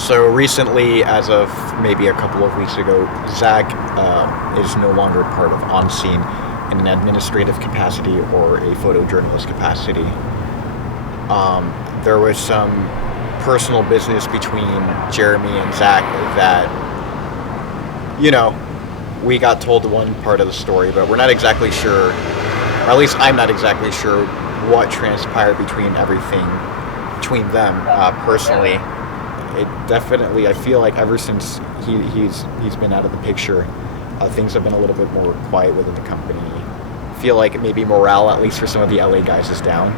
So recently, as of maybe a couple of weeks ago, Zach is no longer part of On Scene in an administrative capacity or a photojournalist capacity. There was some personal business between Jeremy and Zach that, we got told one part of the story, but we're not exactly sure, or at least I'm not exactly sure what transpired between them personally. It definitely, I feel like ever since he's been out of the picture, things have been a little bit more quiet within the company. I feel like maybe morale, at least for some of the LA guys, is down.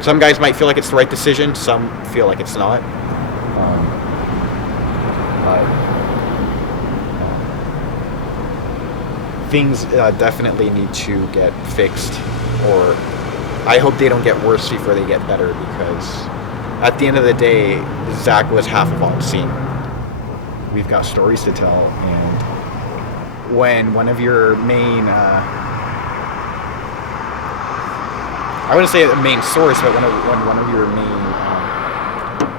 Some guys might feel like it's the right decision, some feel like it's not. But things definitely need to get fixed, or I hope they don't get worse before they get better, because at the end of the day, Zach was half of On Scene. We've got stories to tell, and when one of your main, I wouldn't say a main source, but when one of your main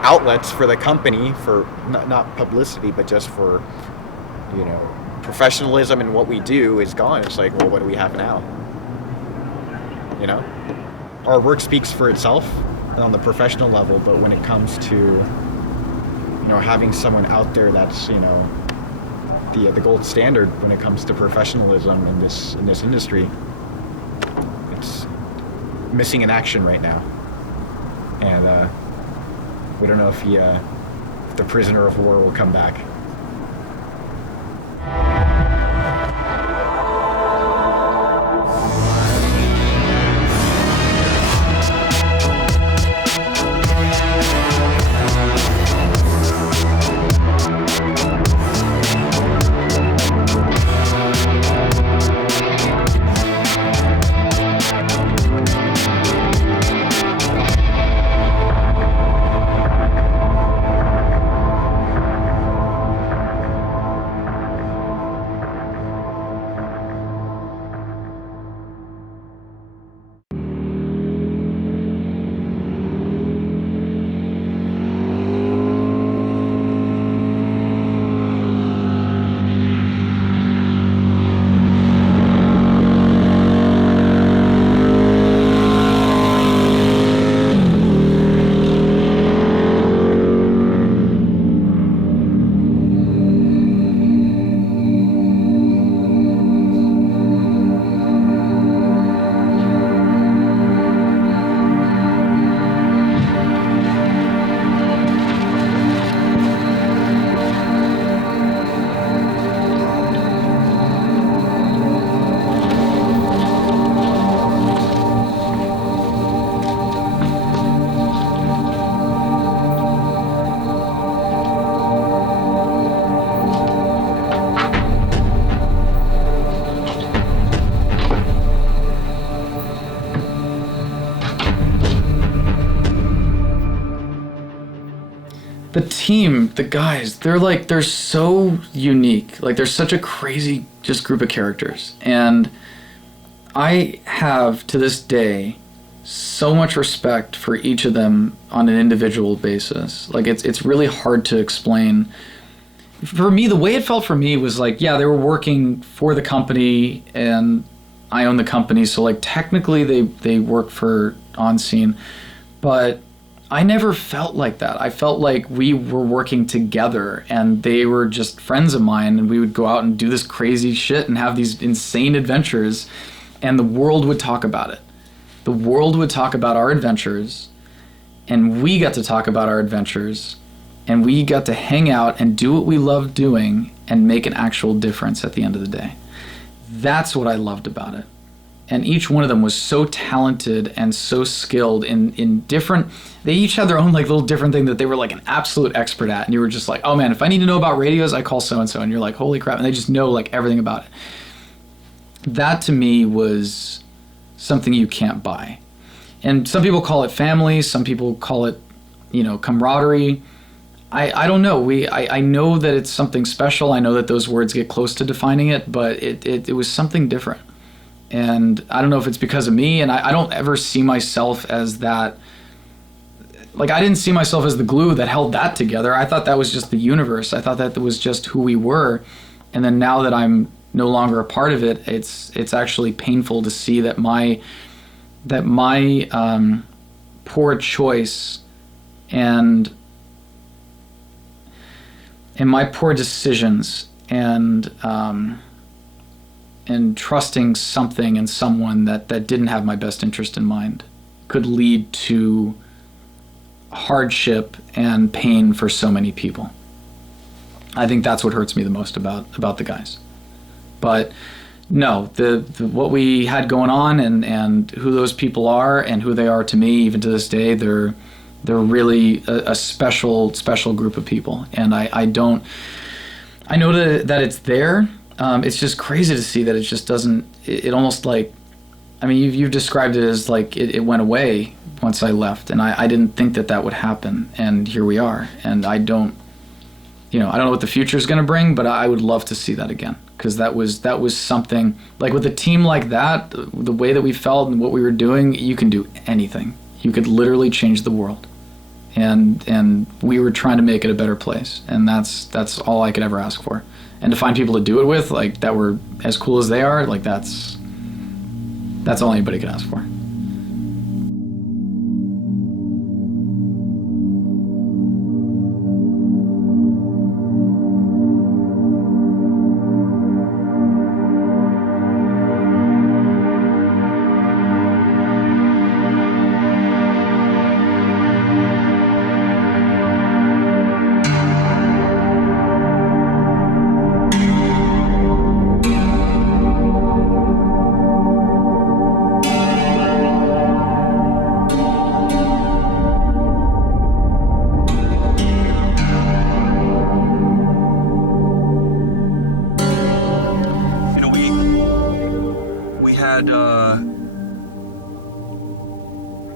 outlets for the company, for not publicity, but just for, professionalism and what we do is gone, it's like, well, what do we have now? Our work speaks for itself on the professional level, but when it comes to having someone out there that's the gold standard when it comes to professionalism in this industry, it's missing in action right now. And we don't know if the prisoner of war will come back. The team, the guys, they're so unique. Like, they're such a crazy just group of characters. And I have, to this day, so much respect for each of them on an individual basis. Like, it's really hard to explain. For me, the way it felt for me was like, yeah, they were working for the company and I own the company. So, like, technically they work for On Scene. But I never felt like that. I felt like we were working together and they were just friends of mine, and we would go out and do this crazy shit and have these insane adventures, and the world would talk about it. The world would talk about our adventures, and we got to talk about our adventures, and we got to hang out and do what we loved doing and make an actual difference at the end of the day. That's what I loved about it. And each one of them was so talented and so skilled in different, they each had their own like little different thing that they were like an absolute expert at. And you were just like, oh man, if I need to know about radios, I call so-and-so. And you're like, holy crap. And they just know like everything about it. That to me was something you can't buy. And some people call it family. Some people call it, camaraderie. I don't know. I know that it's something special. I know that those words get close to defining it, but it was something different. And I don't know if it's because of me, and I don't ever see myself as that. like, I didn't see myself as the glue that held that together. I thought that was just the universe. I thought that was just who we were. And then now that I'm no longer a part of it, it's actually painful to see that my poor choice and my poor decisions and trusting something and someone that didn't have my best interest in mind could lead to hardship and pain for so many people. I think that's what hurts me the most about the guys. But no, the what we had going on and who those people are and who they are to me, even to this day, they're really a special group of people. And I know that it's there. It's just crazy to see that it just doesn't, it almost like, I mean, you've described it as like it went away once I left, and I didn't think that would happen, and here we are. And I don't know what the future is going to bring, but I would love to see that again, because that was something, like with a team like that, the way that we felt and what we were doing, you can do anything. You could literally change the world, and we were trying to make it a better place, and that's all I could ever ask for. And to find people to do it with, like, that were as cool as they are, like, that's all anybody could ask for.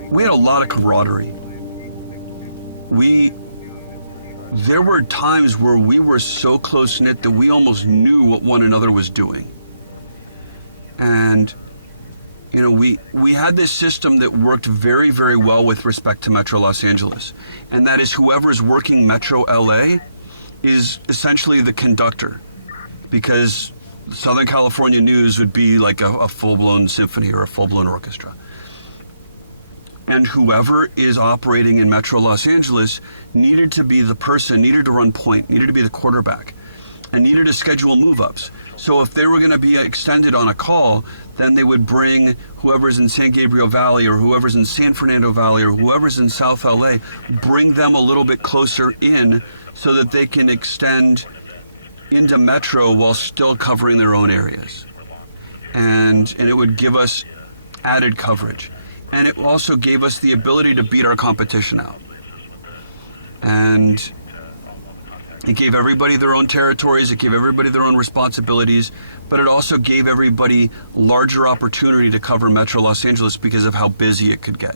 We had a lot of camaraderie. There were times where we were so close-knit that we almost knew what one another was doing. And, we had this system that worked very, very well with respect to Metro Los Angeles. And that is whoever's working Metro LA is essentially the conductor, because Southern California News would be like a full-blown symphony or a full-blown orchestra. And whoever is operating in Metro Los Angeles needed to be the person, needed to run point, needed to be the quarterback, and needed to schedule move-ups. So if they were going to be extended on a call, then they would bring whoever's in San Gabriel Valley or whoever's in San Fernando Valley or whoever's in South LA, bring them a little bit closer in so that they can extend into Metro while still covering their own areas. And it would give us added coverage. And it also gave us the ability to beat our competition out. And it gave everybody their own territories, it gave everybody their own responsibilities, but it also gave everybody larger opportunity to cover Metro Los Angeles because of how busy it could get.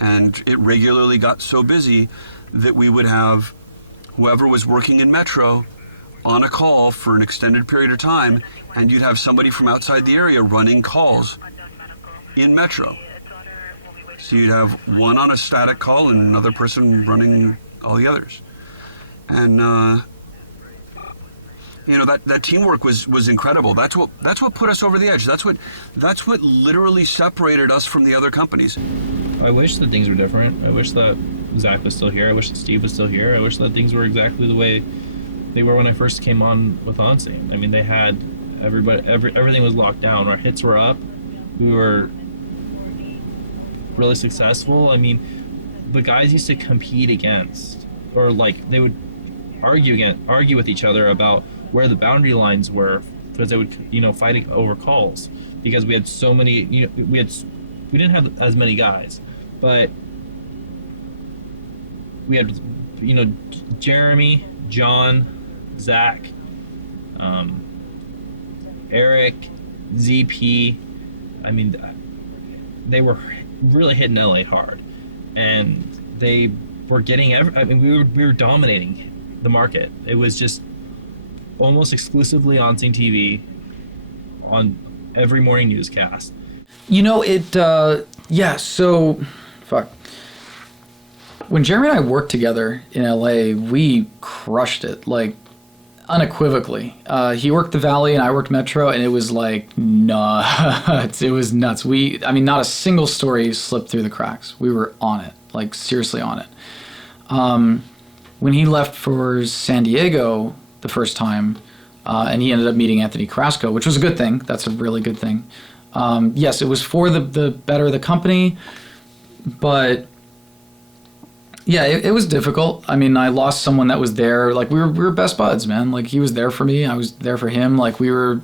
And it regularly got so busy that we would have whoever was working in Metro on a call for an extended period of time, and you'd have somebody from outside the area running calls in Metro. So you'd have one on a static call and another person running all the others. And that teamwork was incredible. That's what put us over the edge. That's what literally separated us from the other companies. I wish that things were different. I wish that Zach was still here. I wish that Steve was still here. I wish that things were exactly the way they were when I first came on with OnScene. I mean, they had everything was locked down. Our hits were up. We were really successful. I mean, the guys used to compete against, or like they would argue with each other about where the boundary lines were, because they would fight over calls, because we had so many. We didn't have as many guys, but we had Jeremy, John, Zach, Eric, ZP. I mean, they were really hitting LA hard, and they were getting we were dominating the market. It was just almost exclusively OnScene TV on every morning newscast. So fuck. when Jeremy and I worked together in LA, we crushed it, like unequivocally. He worked the Valley and I worked Metro, and it was like nuts. It was nuts. I mean, not a single story slipped through the cracks. We were on it, like seriously on it. When he left for San Diego the first time, and he ended up meeting Anthony Carrasco, which was a good thing. That's a really good thing. Yes, it was for the better of the company, but yeah, it was difficult. I mean, I lost someone that was there. Like we were best buds, man. Like he was there for me, I was there for him. Like we were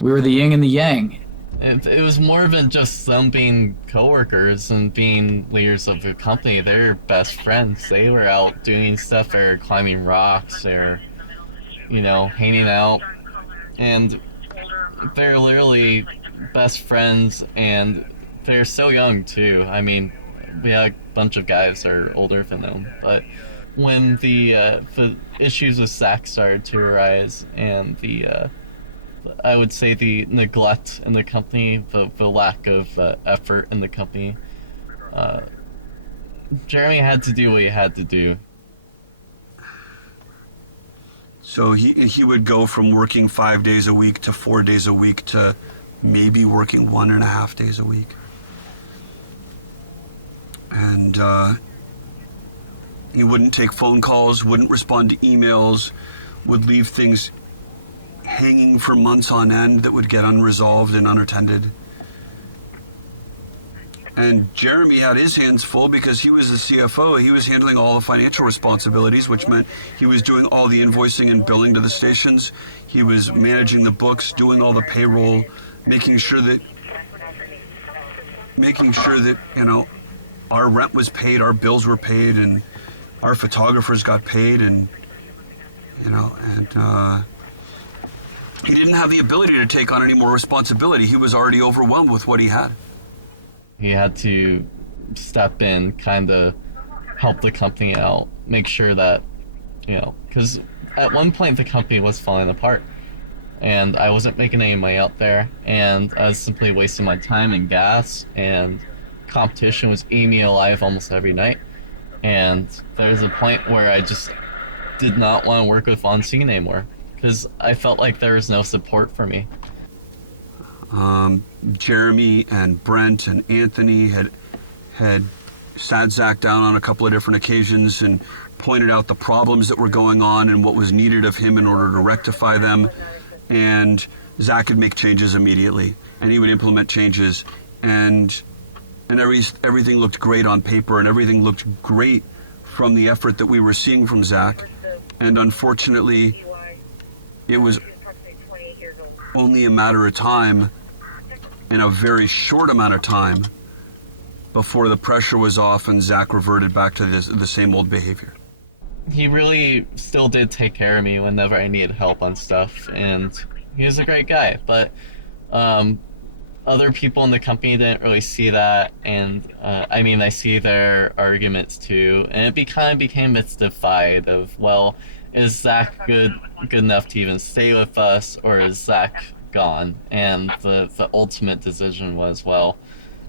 the yin and the yang. It was more than just them being coworkers and being leaders of the company. They're best friends. They were out doing stuff. They're climbing rocks. They're, hanging out. And they're literally best friends, and they're so young, too. I mean, we had a bunch of guys that are older than them. But when the issues with Zach started to arise, and I would say the neglect in the company, the lack of effort in the company, Jeremy had to do what he had to do. So he would go from working 5 days a week to 4 days a week to maybe working 1.5 days a week. And he wouldn't take phone calls, wouldn't respond to emails, would leave things hanging for months on end that would get unresolved and unattended. And Jeremy had his hands full because he was the CFO. He was handling all the financial responsibilities, which meant he was doing all the invoicing and billing to the stations. He was managing the books, doing all the payroll, making sure that our rent was paid, our bills were paid, and our photographers got paid, and he didn't have the ability to take on any more responsibility. He was already overwhelmed with what he had. He had to step in, kind of help the company out, make sure that, because at one point the company was falling apart, and I wasn't making any money out there, and I was simply wasting my time and gas, and competition was eating me alive almost every night. And there was a point where I just did not want to work with On Scene anymore, because I felt like there was no support for me. Jeremy and Brent and Anthony had sat Zach down on a couple of different occasions and pointed out the problems that were going on and what was needed of him in order to rectify them. And Zach could make changes immediately, and he would implement changes, and everything looked great on paper, and everything looked great from the effort that we were seeing from Zach. And unfortunately, it was only a matter of time, in a very short amount of time, before the pressure was off and Zach reverted back to the same old behavior. He really still did take care of me whenever I needed help on stuff, and he was a great guy. But other people in the company didn't really see that, and I see their arguments too, and it kind of became this divide of, well, is Zach good enough to even stay with us, or is Zach gone? And the ultimate decision was, well,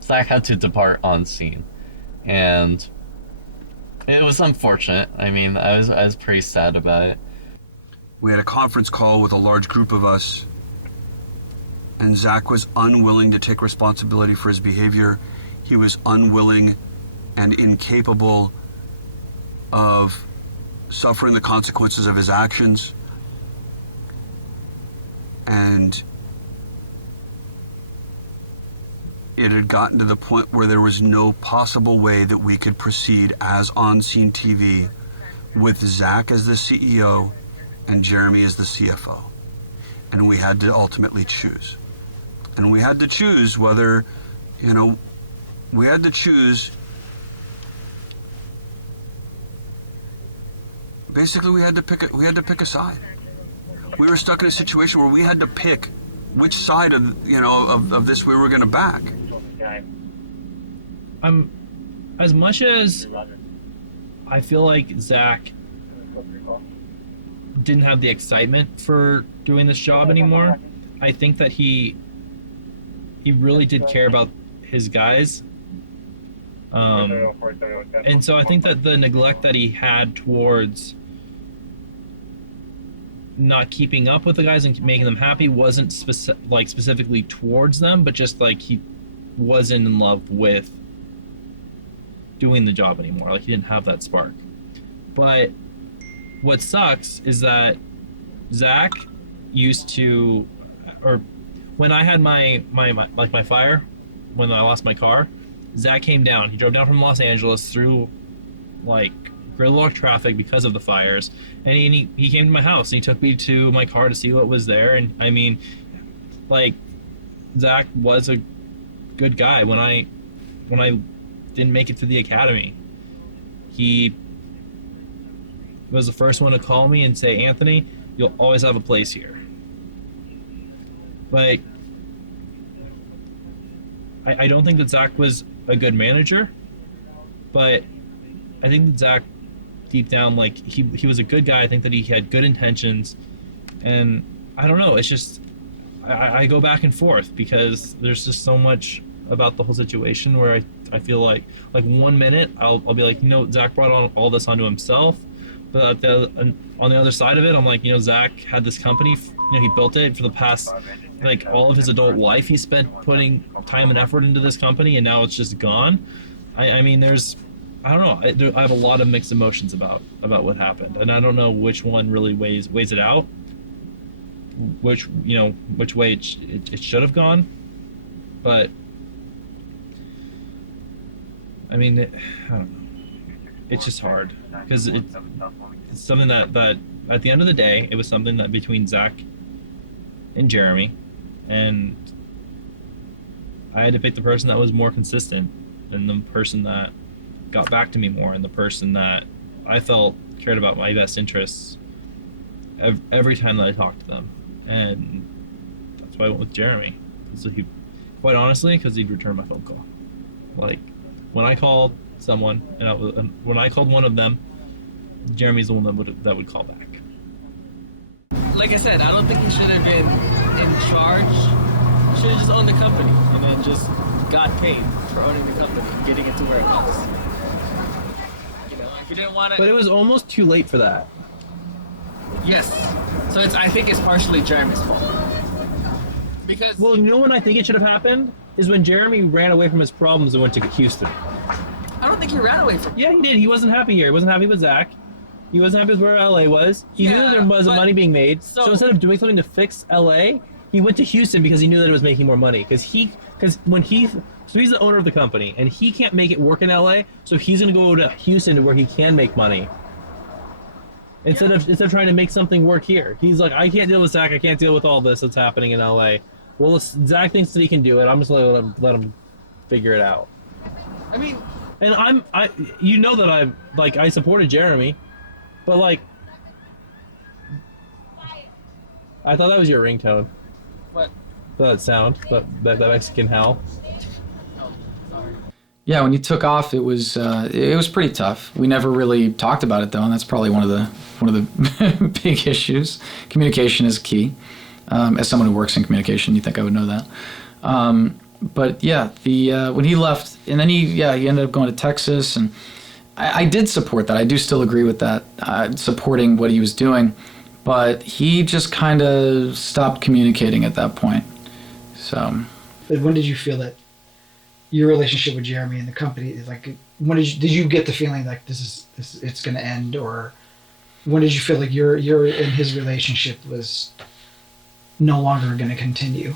Zach had to depart On Scene, and it was unfortunate. I mean, I was pretty sad about it. We had a conference call with a large group of us, and Zach was unwilling to take responsibility for his behavior. He was unwilling and incapable of suffering the consequences of his actions. And it had gotten to the point where there was no possible way that we could proceed as On Scene TV with Zach as the CEO and Jeremy as the CFO. And we had to ultimately choose. And we had to choose whether, we had to choose, basically we had to pick a side. We were stuck in a situation where we had to pick which side of this we were going to back. As much as I feel like Zach didn't have the excitement for doing this job anymore, I think that he really did care about his guys. And so I think that the neglect that he had towards not keeping up with the guys and making them happy wasn't specifically towards them, but just like he wasn't in love with doing the job anymore. Like he didn't have that spark. But what sucks is that Zach used to, or when I had my fire, when I lost my car, Zach came down. He drove down from Los Angeles through like gridlock traffic because of the fires, and he came to my house and he took me to my car to see what was there. And I mean, like, Zach was a good guy. When I didn't make it to the academy, he was the first one to call me and say, Anthony, you'll always have a place here. Like, I don't think that Zach was a good manager, but I think that Zach, deep down, like, he was a good guy. I think that he had good intentions, and I don't know, it's just, I go back and forth because there's just so much about the whole situation where I feel like 1 minute I'll be like, Zach brought on all this onto himself, but on the other side of it, I'm like, Zach had this company, he built it for the past, like, all of his adult life he spent putting time and effort into this company, and now it's just gone. I mean, I don't know, I have a lot of mixed emotions about what happened, and I don't know which one really weighs it out, which way it should have gone. But I mean, I don't know, it's just hard because it's something that at the end of the day, it was something that between Zach and Jeremy, and I had to pick the person that was more consistent and the person that got back to me more and the person that I felt cared about my best interests every time that I talked to them. And that's why I went with Jeremy. Quite honestly, because he'd return my phone call. Like, when I called someone, when I called one of them, Jeremy's the one that would call back. Like I said, I don't think he should have been in charge. He should have just owned the company and then just got paid for owning the company, getting it to where it was. If you didn't want to. But it was almost too late for that. Yes. So I think it's partially Jeremy's fault. Because. Well, when I think it should have happened is when Jeremy ran away from his problems and went to Houston. I don't think he ran away from. Yeah, he did. He wasn't happy here. He wasn't happy with Zach. He wasn't happy with where LA was. He knew there wasn't money being made. So instead of doing something to fix LA, he went to Houston because he knew that it was making more money. So he's the owner of the company and he can't make it work in LA, so he's gonna go to Houston to where he can make money. Instead of trying to make something work here. He's like, I can't deal with Zach, I can't deal with all this that's happening in LA. Well, Zach thinks that he can do it, I'm just gonna let him figure it out. I mean, and I supported Jeremy, but like, I thought that was your ringtone. what? That sound, that Mexican howl. Yeah, when you took off, it was pretty tough. We never really talked about it though, and that's probably one of the big issues. Communication is key. As someone who works in communication, you think I would know that. But yeah, when he left, and then he ended up going to Texas, and I did support that. I do still agree with that, supporting what he was doing, but he just kind of stopped communicating at that point. So. But when did you feel that your relationship with Jeremy and the company, like, when did you get the feeling like it's going to end, or when did you feel like your and his relationship was no longer going to continue?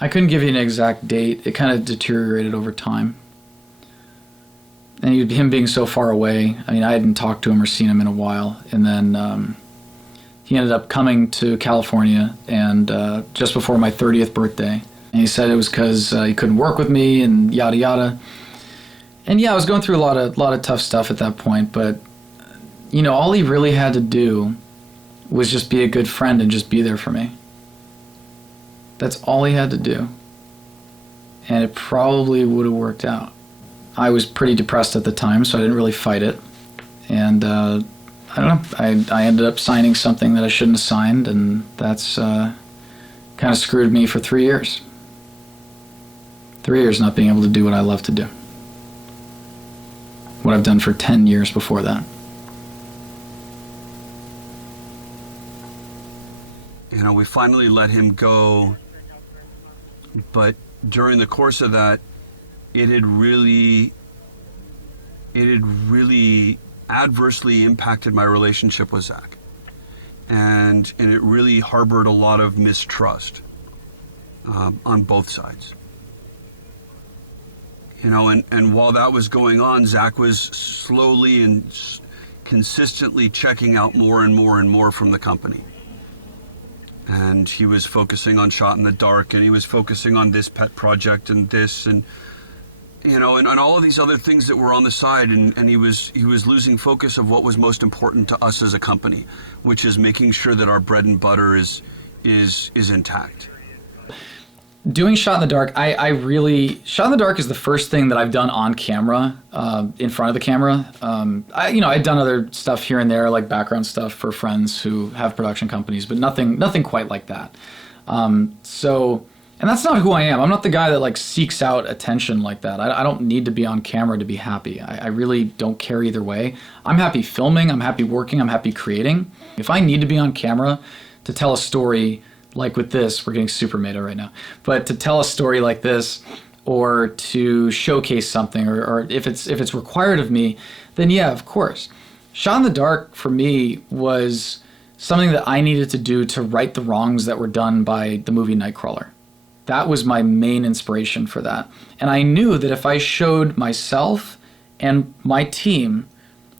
I couldn't give you an exact date. It kind of deteriorated over time. And him being so far away, I mean, I hadn't talked to him or seen him in a while. And then he ended up coming to California and just before my 30th birthday. And he said it was because he couldn't work with me and yada yada. And yeah, I was going through a lot of tough stuff at that point. But, all he really had to do was just be a good friend and just be there for me. That's all he had to do. And it probably would have worked out. I was pretty depressed at the time, so I didn't really fight it. And I don't know, I ended up signing something that I shouldn't have signed, and that's kind of screwed me for 3 years. 3 years not being able to do what I love to do. What I've done for 10 years before that. You know, we finally let him go, but during the course of that, it had really adversely impacted my relationship with Zach. And it really harbored a lot of mistrust on both sides. You know, and while that was going on, Zach was slowly and consistently checking out more and more and more from the company. And he was focusing on Shot in the Dark, and he was focusing on this pet project and this, and you know, and all of these other things that were on the side, and he was losing focus of what was most important to us as a company, which is making sure that our bread and butter is intact. Doing Shot in the Dark, Shot in the Dark is the first thing that I've done on camera, in front of the camera. I'd done other stuff here and there, like background stuff for friends who have production companies, but nothing quite like that. And that's not who I am. I'm not the guy that like seeks out attention like that. I don't need to be on camera to be happy. I really don't care either way. I'm happy filming, I'm happy working, I'm happy creating. If I need to be on camera to tell a story, like with this, we're getting super meta right now, but to tell a story like this, or to showcase something, or if it's required of me, then yeah, of course. Shot in the Dark for me was something that I needed to do to right the wrongs that were done by the movie Nightcrawler. That was my main inspiration for that. And I knew that if I showed myself and my team,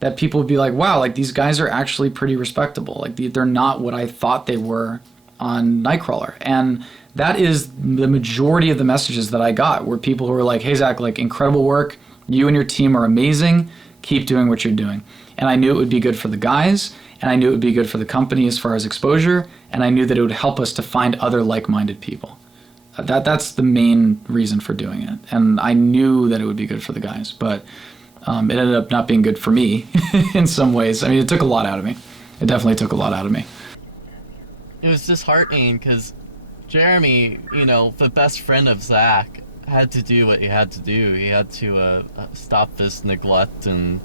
that people would be like, wow, like these guys are actually pretty respectable. Like they're not what I thought they were on Nightcrawler. And that is the majority of the messages that I got, were people who were like, hey Zach, like incredible work. You and your team are amazing. Keep doing what you're doing. And I knew it would be good for the guys, and I knew it would be good for the company as far as exposure, and I knew that it would help us to find other like-minded people. That's the main reason for doing it. And I knew that it would be good for the guys, but it ended up not being good for me in some ways. I mean, it took a lot out of me. It definitely took a lot out of me. It was disheartening because Jeremy, you know, the best friend of Zach, had to do what he had to do. He had to stop this neglect and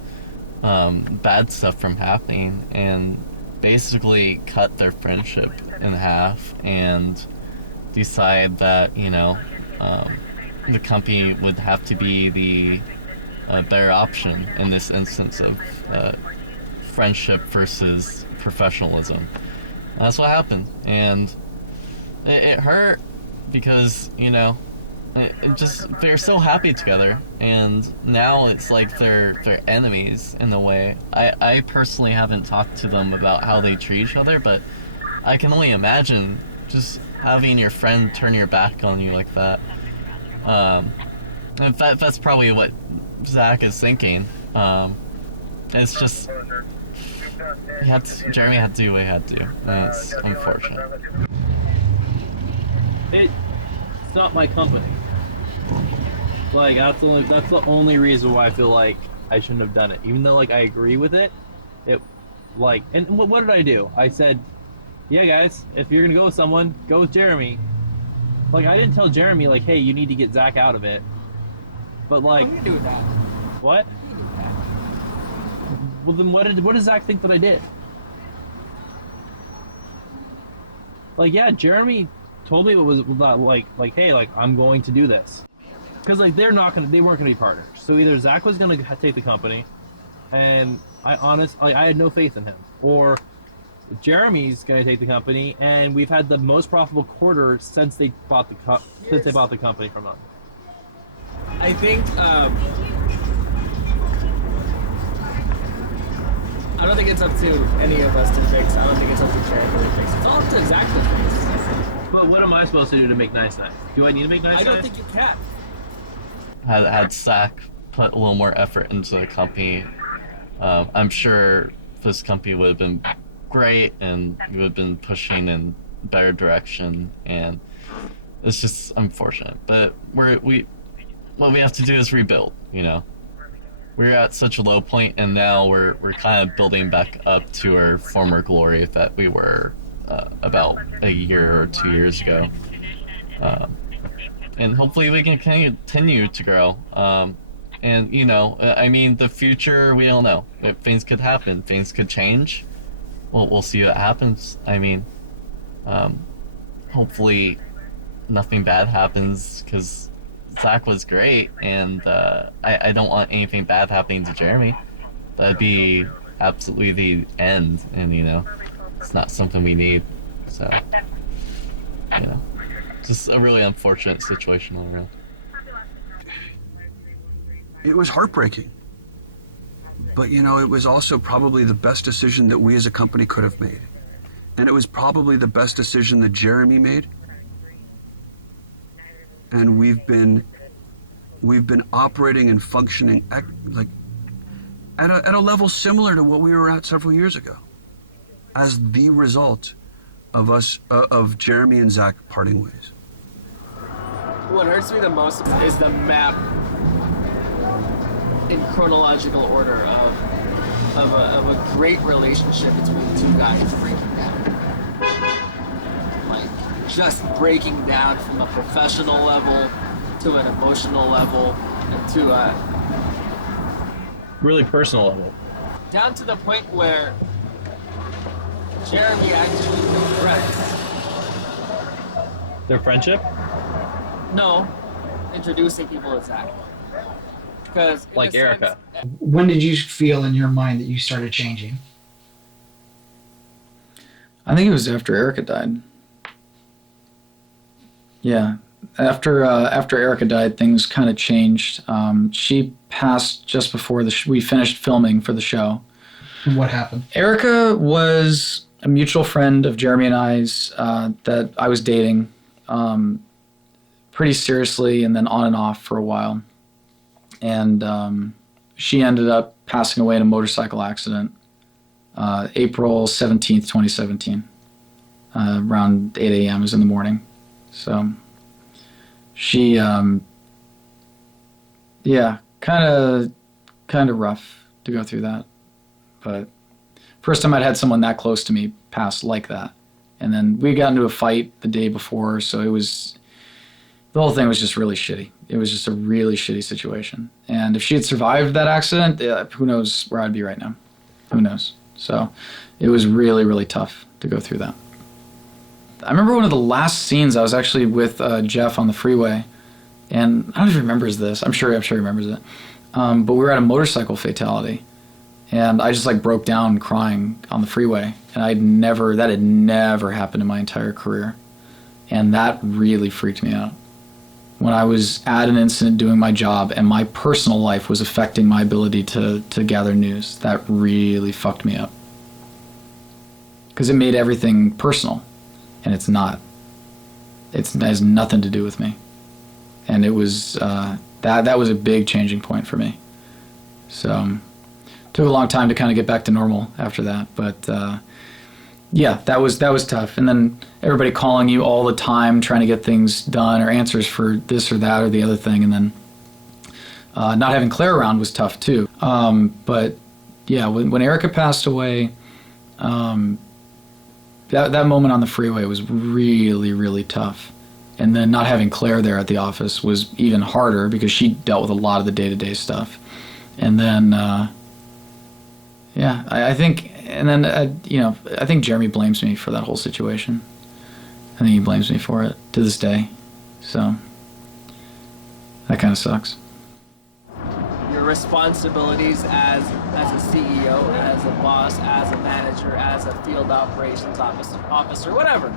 bad stuff from happening, and basically cut their friendship in half and decide that, you know, the company would have to be the better option in this instance of friendship versus professionalism. That's what happened, and it hurt because, you know, they're so happy together, and now it's like they're enemies in a way. I personally haven't talked to them about how they treat each other, but I can only imagine just having your friend turn your back on you like that. In fact, that's probably what Zach is thinking. It's just Jeremy had to do what he had to do, and it's unfortunate. It's not my company. Like that's the only reason why I feel like I shouldn't have done it. Even though like I agree with it, and what did I do? I said, yeah guys, if you're gonna go with someone, go with Jeremy. Like I didn't tell Jeremy like, hey, you need to get Zach out of it. But like, What do you do with that? what? Well then what does Zach think that I did? Like yeah, Jeremy told me it was like hey, like I'm going to do this. Because like they weren't gonna be partners. So either Zach was gonna take the company, and I had no faith in him, or Jeremy's gonna take the company, and we've had the most profitable quarter since they bought the company from us. I think I don't think it's up to any of us to fix. I don't think it's up to Jeremy to fix. It's all up to Zach to fix. But what am I supposed to do to make Nice Knife? Do I need to make Nice Knife? I don't think you can. Had Zach put a little more effort into the company, I'm sure this company would have been great, and we would have been pushing in better direction, and it's just unfortunate. But what we have to do is rebuild, you know. We're at such a low point, and now we're kind of building back up to our former glory that we were about a year or 2 years ago. and hopefully we can continue to grow. And you know, I mean, the future, we don't know. Things could happen, things could change. We'll see what happens. I mean, hopefully nothing bad happens, because Zach was great, and I don't want anything bad happening to Jeremy. That'd be absolutely the end, and you know, it's not something we need. So, you know, just a really unfortunate situation all around. It was heartbreaking. But you know, it was also probably the best decision that we as a company could have made. And it was probably the best decision that Jeremy made. And we've been operating and functioning like at a level similar to what we were at several years ago, as the result of of Jeremy and Zach parting ways. What hurts me the most is the map in chronological order of a great relationship between two guys breaking down. Like, just breaking down from a professional level to an emotional level and to a Really personal level. down to the point where Jeremy actually regrets. Their friendship? No, introducing people to Zach. Because Like Erica. When did you feel in your mind that you started changing? I think it was after Erica died. Yeah, after Erica died, things kind of changed. She passed just before we finished filming for the show. And what happened? Erica was a mutual friend of Jeremy and I's that I was dating pretty seriously, and then on and off for a while. And she ended up passing away in a motorcycle accident April 17th, 2017. Around 8 a.m. is in the morning. So she, yeah, kind of rough to go through that. But first time I'd had someone that close to me pass like that. And then we got into a fight the day before, so the whole thing was just really shitty. It was just a really shitty situation. And if she had survived that accident, who knows where I'd be right now. Who knows? So it was really, really tough to go through that. I remember one of the last scenes, I was actually with Jeff on the freeway, and I don't know if he remembers this. I'm sure he remembers it. But we were at a motorcycle fatality, and I just like broke down crying on the freeway. And that had never happened in my entire career. And that really freaked me out. When I was at an incident doing my job and my personal life was affecting my ability to gather news, that really fucked me up. Because it made everything personal, and it's not. It has nothing to do with me. And it was, that was a big changing point for me. So, took a long time to kind of get back to normal after that, but yeah, that was tough. And then everybody calling you all the time, trying to get things done or answers for this or that or the other thing, and then not having Claire around was tough too. But yeah, when Erica passed away, that moment on the freeway was really, really tough. And then not having Claire there at the office was even harder because she dealt with a lot of the day-to-day stuff. And then, yeah, I think, and then, I think Jeremy blames me for that whole situation. I think he blames me for it to this day. So, that kind of sucks. Your responsibilities as a CEO, as a boss, as a manager, as a field operations officer, whatever.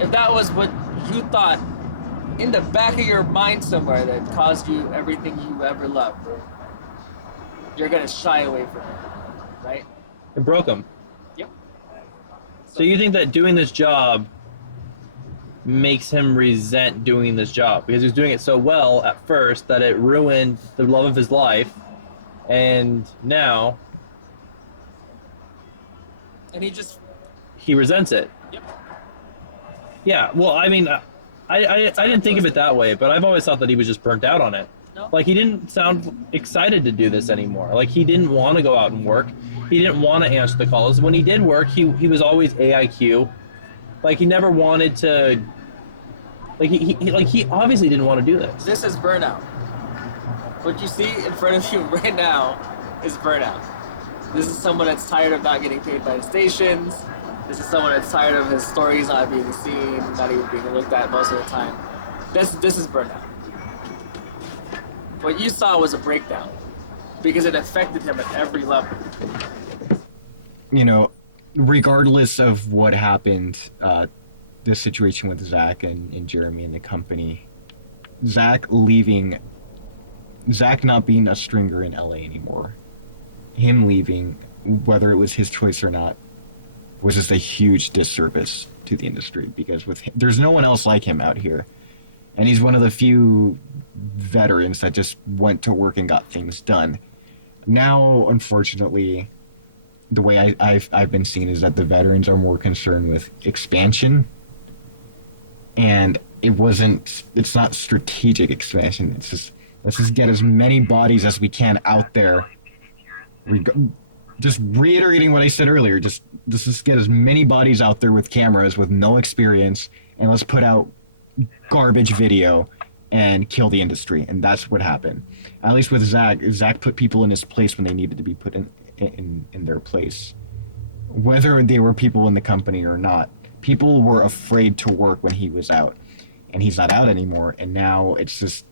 If that was what you thought in the back of your mind somewhere that caused you everything you ever loved, you're gonna shy away from it, right? It broke him. Yep. So you think that doing this job makes him resent doing this job because he was doing it so well at first that it ruined the love of his life, and now And he resents it. Yep. Yeah, well, I mean, I didn't think of it that way, but I've always thought that he was just burnt out on it. No. Like, he didn't sound excited to do this anymore. Like, he didn't want to go out and work. He didn't want to answer the calls. When he did work, he was always AIQ. Like, he never wanted to Like he obviously didn't want to do this. This is burnout. What you see in front of you right now is burnout. This is someone that's tired of not getting paid by the stations. This is someone that's tired of his stories not being seen, not even being looked at most of the time. This is burnout. What you saw was a breakdown because it affected him at every level. You know, regardless of what happened, the situation with Zach and Jeremy and the company, Zach not being a stringer in LA anymore, him leaving, whether it was his choice or not, was just a huge disservice to the industry, because with him, there's no one else like him out here. And he's one of the few veterans that just went to work and got things done. Now, unfortunately, the way I've been seeing is that the veterans are more concerned with expansion, and it's not strategic expansion. It's just, let's just get as many bodies as we can out there. Just reiterating what I said earlier, let's just get as many bodies out there with cameras with no experience, and let's put out garbage video and kill the industry. And that's what happened. At least with Zach put people in his place when they needed to be put in their place. Whether they were people in the company or not, people were afraid to work when he was out. And he's not out anymore, and now it's just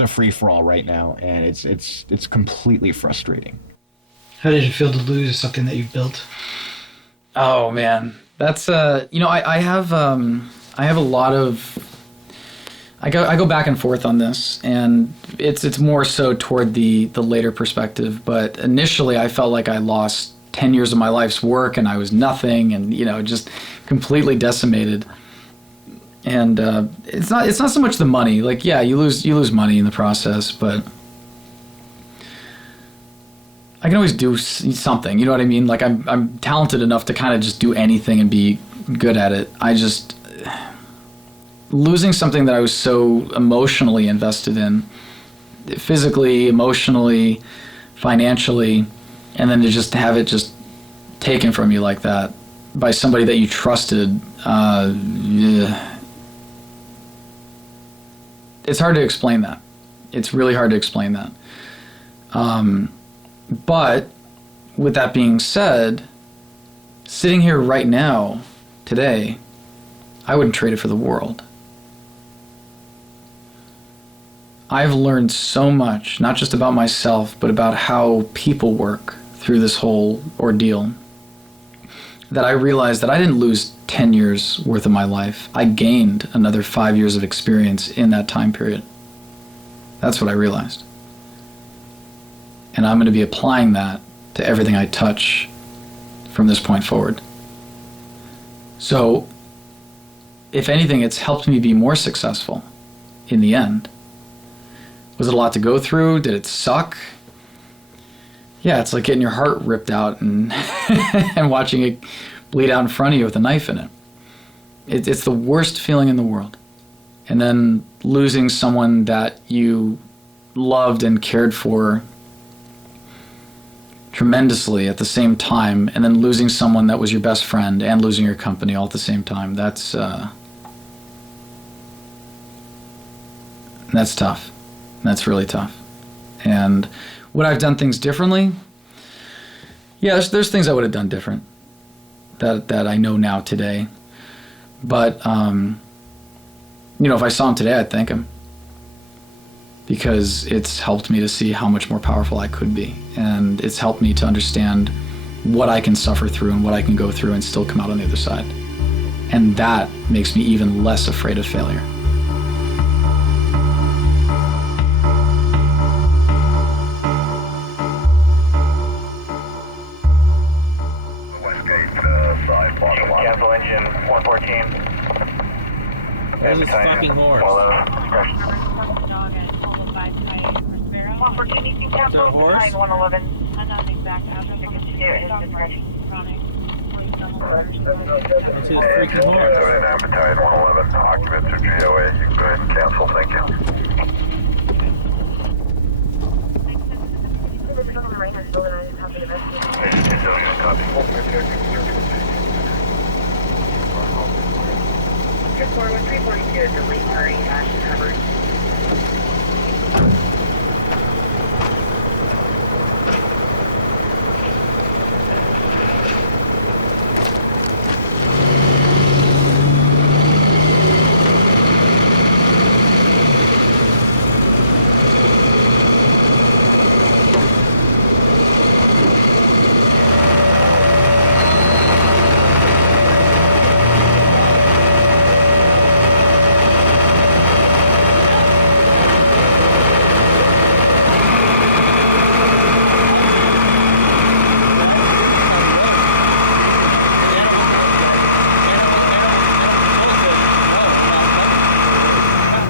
a free-for-all right now, and it's completely frustrating. How did it feel to lose something that you've built? Oh man, that's I have a lot of. I go back and forth on this, and it's more so toward the later perspective. But initially, I felt like I lost 10 years of my life's work, and I was nothing, and just completely decimated. And it's not so much the money. Like, yeah, you lose money in the process, but I can always do something. You know what I mean? Like, I'm talented enough to kind of just do anything and be good at it. Losing something that I was so emotionally invested in, physically, emotionally, financially, and then to just have it just taken from you like that by somebody that you trusted, it's hard to explain that. It's really hard to explain that. But with that being said, sitting here right now, today, I wouldn't trade it for the world. I've learned so much, not just about myself, but about how people work through this whole ordeal, that I realized that I didn't lose 10 years worth of my life. I gained another 5 years of experience in that time period. That's what I realized. And I'm going to be applying that to everything I touch from this point forward. So, if anything, it's helped me be more successful in the end. Was it a lot to go through? Did it suck? Yeah, it's like getting your heart ripped out and and watching it bleed out in front of you with a knife in it. It's the worst feeling in the world. And then losing someone that you loved and cared for tremendously at the same time, and then losing someone that was your best friend and losing your company all at the same time, that's tough. That's really tough. And would I have done things differently? Yeah, there's things I would have done different that I know now today. But, if I saw him today, I'd thank him. Because it's helped me to see how much more powerful I could be. And it's helped me to understand what I can suffer through and what I can go through and still come out on the other side. And that makes me even less afraid of failure. Cancel engine 114. There's this fucking horse. 114, you can cancel Is that a horse? behind 111. That's his freaking horse. Battalion 111, occupants of GOA, you can go ahead and cancel, thank you. Victor 41342 to Lee Murray, Ashton Hubbard.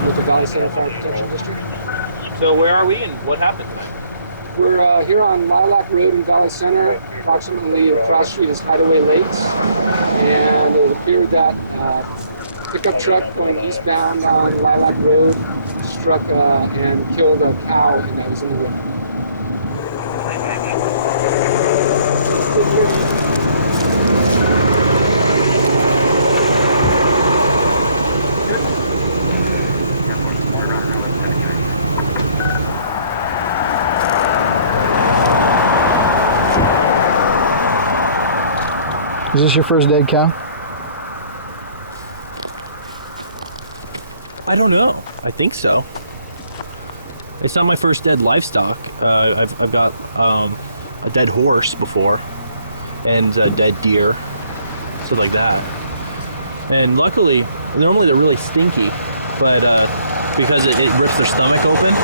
With the Valley Center Fire Protection District. So where are we and what happened? We're here on Lilac Road in Valley Center. Approximately across the street is Hideaway Lakes. And it appeared that pickup truck going eastbound on Lilac Road struck and killed a cow that was in the road. Is this your first dead cow? I don't know. I think so. It's not my first dead livestock. I've got a dead horse before, and a dead deer, stuff like that. And luckily, normally they're really stinky, but because it rips their stomach open.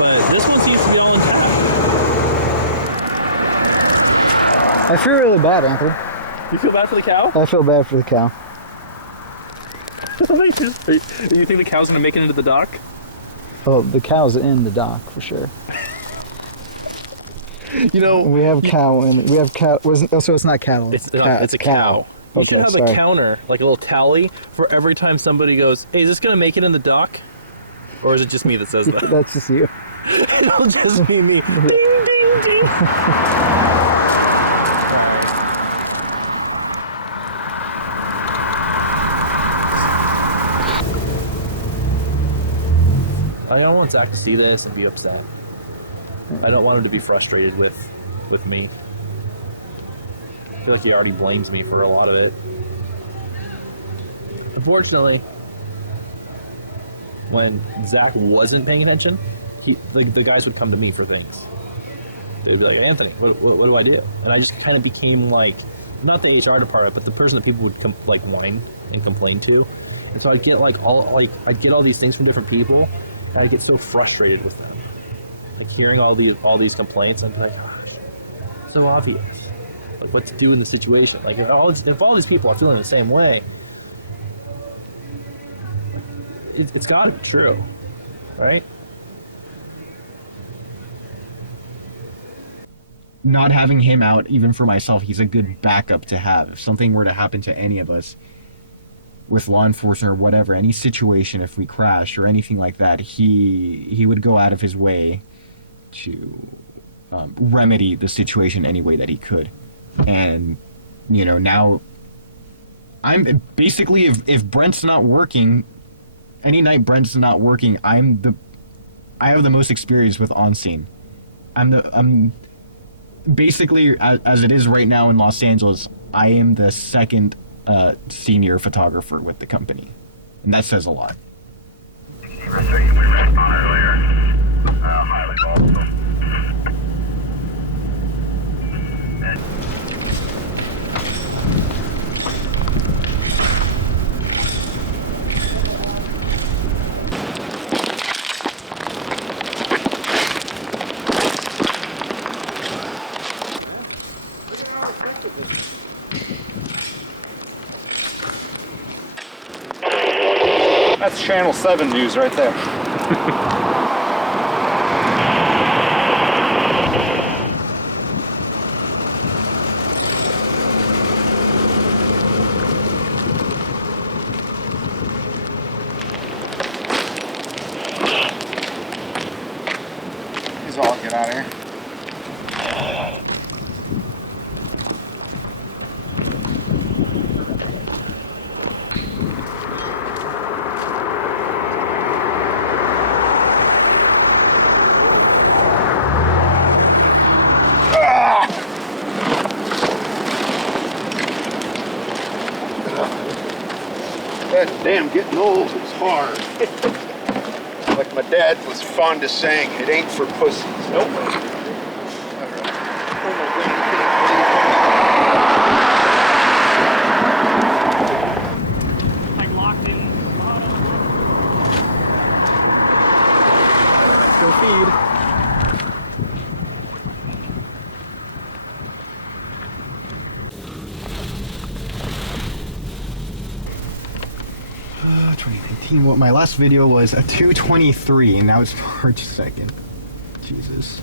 But this one seems to be all intact. I feel really bad, Anthony. You feel bad for the cow? I feel bad for the cow. Do you think the cow's gonna make it into the dock? Oh, the cow's in the dock for sure. You know, We have cow and we have cow. So it's not cattle. it's a cow. You should Okay, have sorry. a counter, like a little tally, for every time somebody goes, "Hey, is this gonna make it in the dock?" Or is it just me that says that? That's just you. It'll just be me. Ding, ding, ding. I don't want Zach to see this and be upset. I don't want him to be frustrated with me. I feel like he already blames me for a lot of it. Unfortunately, when Zach wasn't paying attention, the guys would come to me for things. They'd be like, "Anthony, what do I do?" And I just kind of became like, not the HR department, but the person that people would whine and complain to. And so I'd get I'd get all these things from different people, and I'd get so frustrated with them. Like hearing all these complaints, I'm like, so obvious. Like what to do in the situation. Like if all these people are feeling the same way, it's got to be true, right? Not having him out, even for myself, he's a good backup to have. If something were to happen to any of us with law enforcement or whatever, any situation, if we crash or anything like that, he would go out of his way to remedy the situation any way that he could. And, now I'm basically, if Brent's not working, any night Brent's not working, I have the most experience with on scene. I'm basically, as it is right now in Los Angeles, I am the second senior photographer with the company, and that says a lot. We ran on earlier. Highly volatile. That's Channel 7 news right there. He's all get out of here. God damn, getting old is hard. Like my dad was fond of saying, it ain't for pussies. Nope. Like locked in. Go feed. Uh, 2019. What my last video was a 2:23, and now it's March 2nd. Jesus.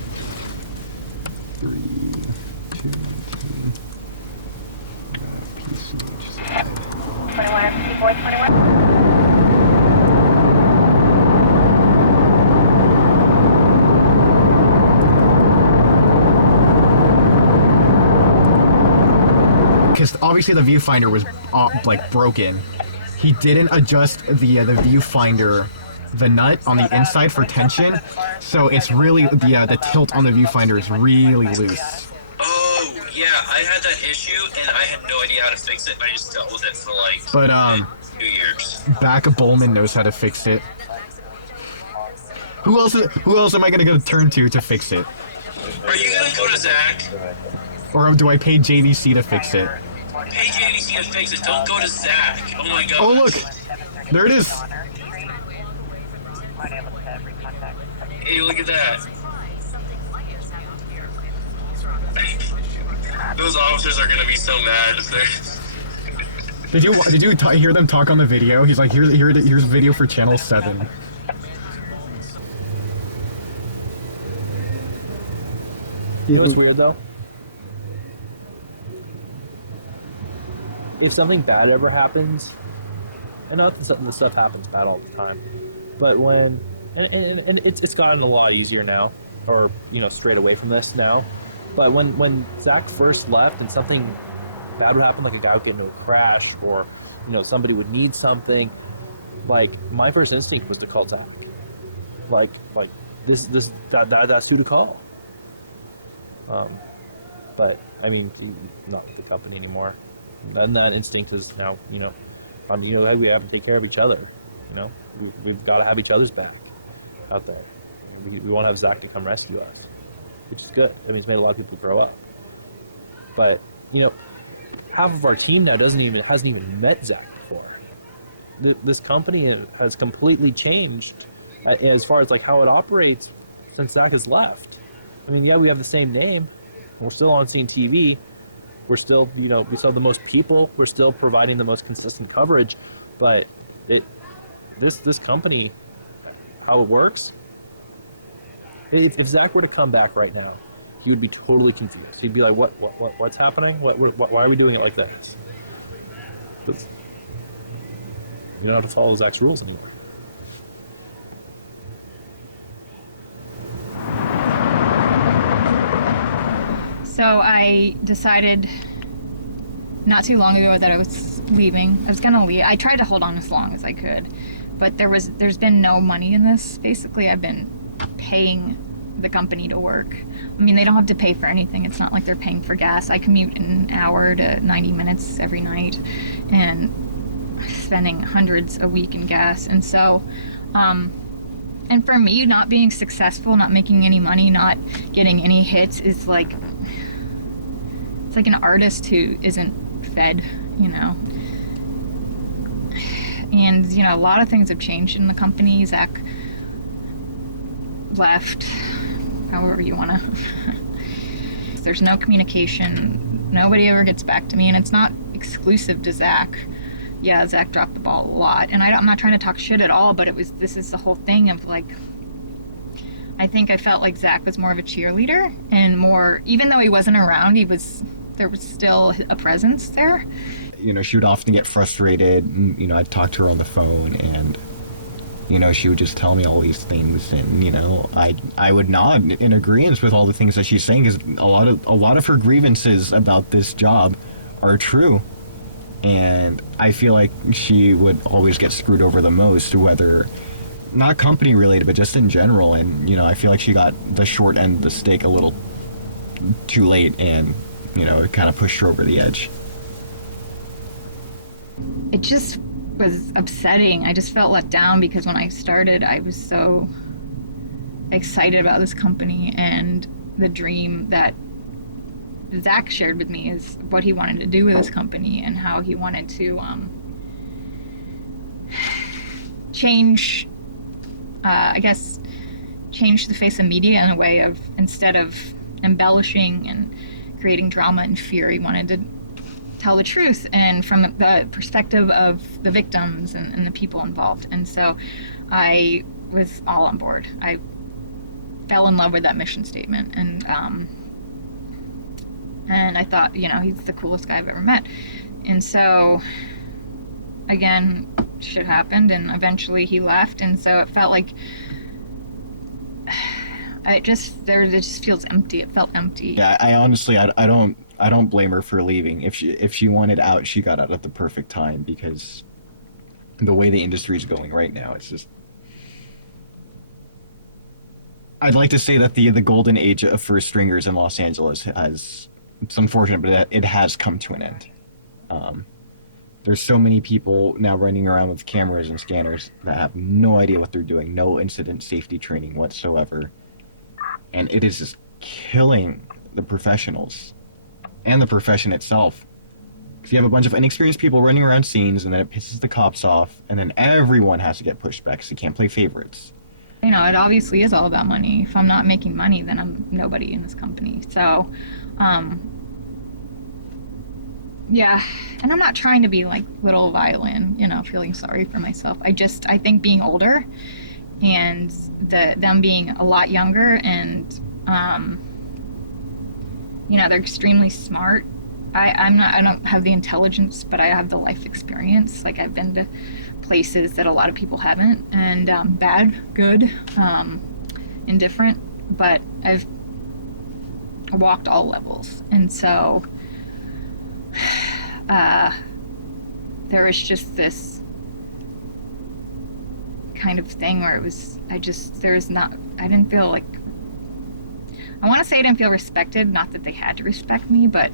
3, 2, 21 MC boy 21. because obviously the viewfinder was like broken. He didn't adjust the viewfinder, the nut on the inside for tension, so it's really the tilt on the viewfinder is really loose. Oh yeah, I had that issue and I had no idea how to fix it. I just dealt with it for like But 2 years. Back Bowman knows how to fix it. Who else am I gonna go turn to fix it? Are you gonna go to Zach? Or do I pay JVC to fix it? Pay JDC to fix it. Don't go to Zach. Oh my god. Oh look, there it is. Hey, look at that. Those officers are gonna be so mad if they're... Did you hear them talk on the video? He's like, here's video for Channel 7. You know what's weird though? If something bad ever happens, and not that the stuff happens bad all the time, but when, and it's gotten a lot easier now, or, you know, straight away from this now, but when Zach first left and something bad would happen, like a guy would get into a crash, or, you know, somebody would need something, like, my first instinct was to call Zach. Like, that's who to call. But, I mean, not with the company anymore. And that instinct is now, you know, we have to take care of each other. You know, we've got to have each other's back out there. We want to have Zach to come rescue us, which is good. I mean, it's made a lot of people grow up. But, you know, half of our team now hasn't even met Zach before. This company has completely changed as far as like how it operates since Zach has left. I mean, yeah, we have the same name. We're still on scene TV. We're still, you know, we still have the most people. We're still providing the most consistent coverage. But this company, how it works, if Zach were to come back right now, he would be totally confused. He'd be like, what's happening? Why are we doing it like this? You don't have to follow Zach's rules anymore. So I decided not too long ago that I was leaving. I was gonna leave. I tried to hold on as long as I could, but there's been no money in this. Basically, I've been paying the company to work. I mean, they don't have to pay for anything. It's not like they're paying for gas. I commute an hour to 90 minutes every night and spending hundreds a week in gas. And so, and for me, not being successful, not making any money, not getting any hits is like, it's like an artist who isn't fed, you know. And, you know, a lot of things have changed in the company. Zach left, however you want to. There's no communication. Nobody ever gets back to me, and it's not exclusive to Zach. Yeah, Zach dropped the ball a lot, and I'm not trying to talk shit at all, but this is the whole thing of like, I think I felt like Zach was more of a cheerleader and more, even though he wasn't around, there was still a presence there. You know, she would often get frustrated, and, you know, I'd talk to her on the phone, and, you know, she would just tell me all these things, and, you know, I would nod in agreement with all the things that she's saying, because a lot of her grievances about this job are true, and I feel like she would always get screwed over the most, whether not company related, but just in general. And, you know, I feel like she got the short end of the stick a little too late, and, you know, it kind of pushed her over the edge. It just was upsetting. I just felt let down because when I started, I was so excited about this company, and the dream that Zach shared with me is what he wanted to do with this company and how he wanted to change, change the face of media in a way of, instead of embellishing and creating drama and fear, he wanted to tell the truth and from the perspective of the victims and the people involved. And so I was all on board. I fell in love with that mission statement, and I thought, he's the coolest guy I've ever met. And so again, shit happened, and eventually he left, and so it felt like it just feels empty. It felt empty. Yeah, I honestly, I don't blame her for leaving. If she wanted out, she got out at the perfect time, because the way the industry is going right now, it's just. I'd like to say that the golden age of first stringers in Los Angeles has. It's unfortunate, but it has come to an end. There's so many people now running around with cameras and scanners that have no idea what they're doing, no incident safety training whatsoever, and it is just killing the professionals and the profession itself. Because you have a bunch of inexperienced people running around scenes, and then it pisses the cops off, and then everyone has to get pushed back because they can't play favorites. It obviously is all about money. If I'm not making money, then I'm nobody in this company. So, yeah, and I'm not trying to be like little violin, feeling sorry for myself. I think being older and them being a lot younger, and they're extremely smart. I don't have the intelligence, but I have the life experience. Like, I've been to places that a lot of people haven't, and bad, good, indifferent, but I've walked all levels. And so there was just this kind of thing where it was, I didn't feel like, I want to say I didn't feel respected, not that they had to respect me, but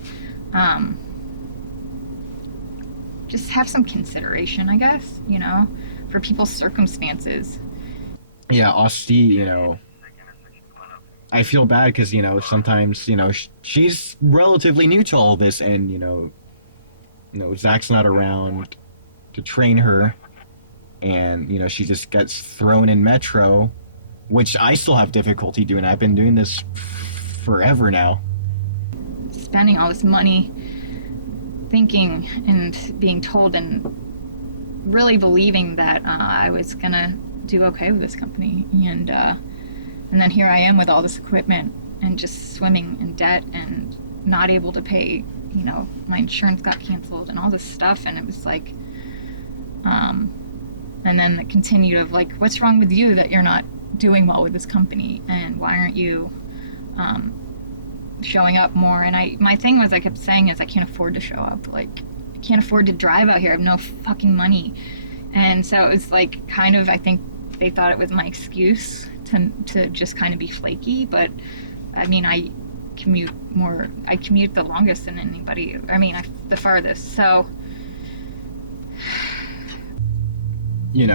just have some consideration, I guess, for people's circumstances. Yeah, Asti, I feel bad because, sometimes, she's relatively new to all this, and, Zach's not around to train her, and, she just gets thrown in Metro, which I still have difficulty doing. I've been doing this forever now. Spending all this money, thinking and being told and really believing that I was gonna do okay with this company, and then here I am with all this equipment and just swimming in debt and not able to pay. My insurance got canceled and all this stuff, and it was like, and then the continued of like, what's wrong with you that you're not doing well with this company, and why aren't you showing up more? And my thing was, I kept saying is, I can't afford to show up. Like, I can't afford to drive out here. I have no fucking money. And so it was like, kind of, I think they thought it was my excuse to just kind of be flaky. But I mean, I commute the longest than anybody. I mean, the farthest. So, she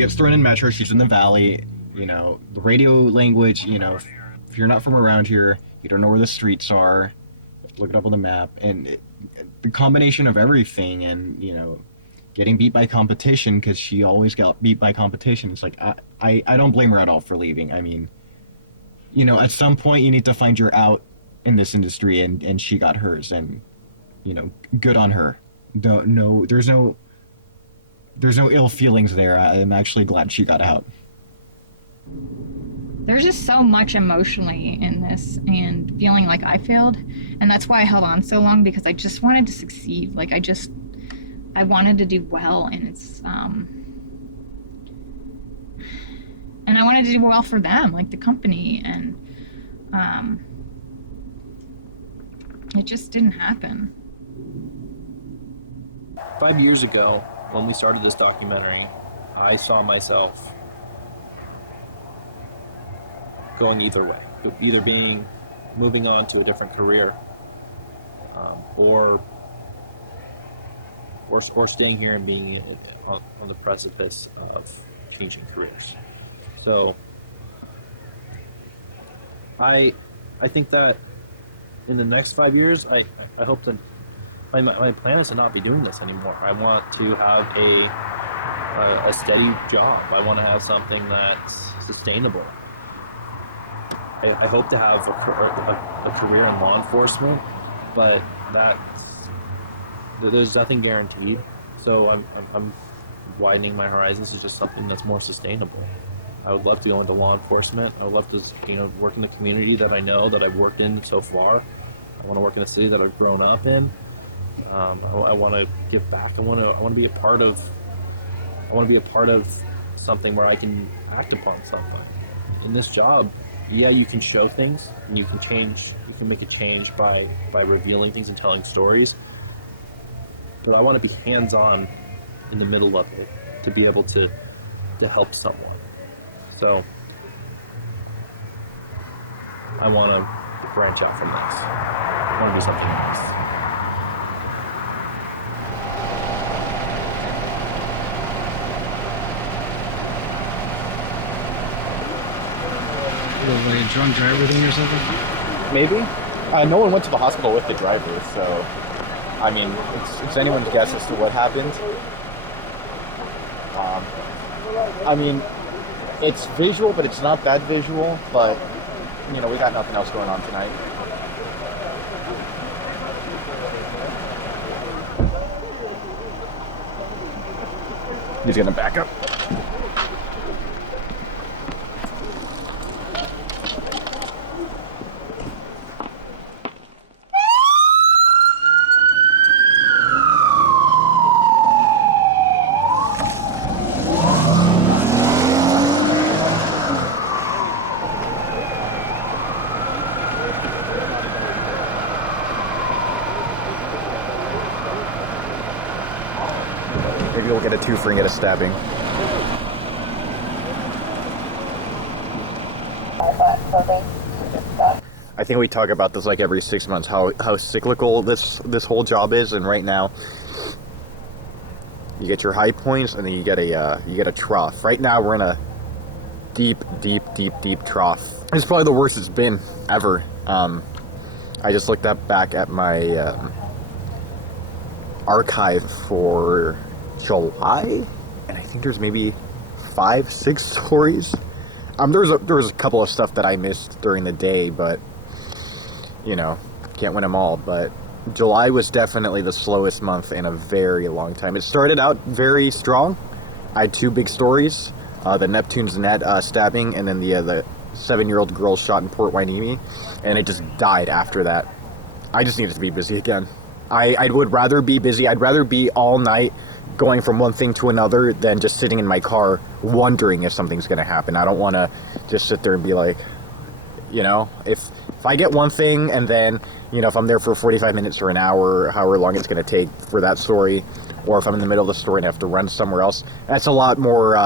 gets thrown in Metro. She's in the Valley. The radio language, if you're not from around here, you don't know where the streets are, you have to look it up on the map, and the combination of everything, and getting beat by competition, because she always got beat by competition. It's like, I don't blame her at all for leaving. I mean, at some point you need to find your out in this industry, and she got hers, and good on her. No, there's no ill feelings there. I'm actually glad she got out. There's just so much emotionally in this, and feeling like I failed, and that's why I held on so long, because I just wanted to succeed. Like, I wanted to do well, and it's and I wanted to do well for them, like the company, and it just didn't happen. 5 years ago, when we started this documentary, I saw myself going either way, either moving on to a different career, or or staying here and being on the precipice of changing careers. So I think that in the next 5 years, I hope that my plan is to not be doing this anymore. I want to have a steady job. I want to have something that's sustainable. I hope to have a career in law enforcement, but there's nothing guaranteed. So I'm widening my horizons to just something that's more sustainable. I would love to go into law enforcement. I would love to work in the community that I know, that I've worked in so far. I want to work in a city that I've grown up in. I want to give back. I want to be a part of. I want to be a part of something where I can act upon something. In this job, yeah, you can show things and you can change. You can make a change by revealing things and telling stories. But I want to be hands-on in the middle of it to be able to help someone. So I want to branch out from this. I want to do something else. Like a drunk driver thing or something? Maybe. No one went to the hospital with the driver, so I mean, it's anyone's guess as to what happened. I mean, it's visual, but it's not that visual. But we got nothing else going on tonight. He's gonna back up. Maybe we'll get a twofer and get a stabbing. I think we talk about this like every 6 months, how cyclical this whole job is, and right now you get your high points and then you get a trough. Right now we're in a deep trough. It's probably the worst it's been ever. I just looked back at my archive for July, and I think there's maybe 5-6 stories. There was a couple of stuff that I missed during the day, but can't win them all. But July was definitely the slowest month in a very long time. It started out very strong. I had 2 big stories, the Neptune's Net stabbing, and then the 7-year-old girl shot in Port Hueneme, and it just died after that. I just needed to be busy again. I would rather be busy. I'd rather be all night going from one thing to another than just sitting in my car wondering if something's going to happen. I don't want to just sit there and be like, if I get one thing and then, if I'm there for 45 minutes or an hour, however long it's going to take for that story, or if I'm in the middle of the story and I have to run somewhere else, that's a lot more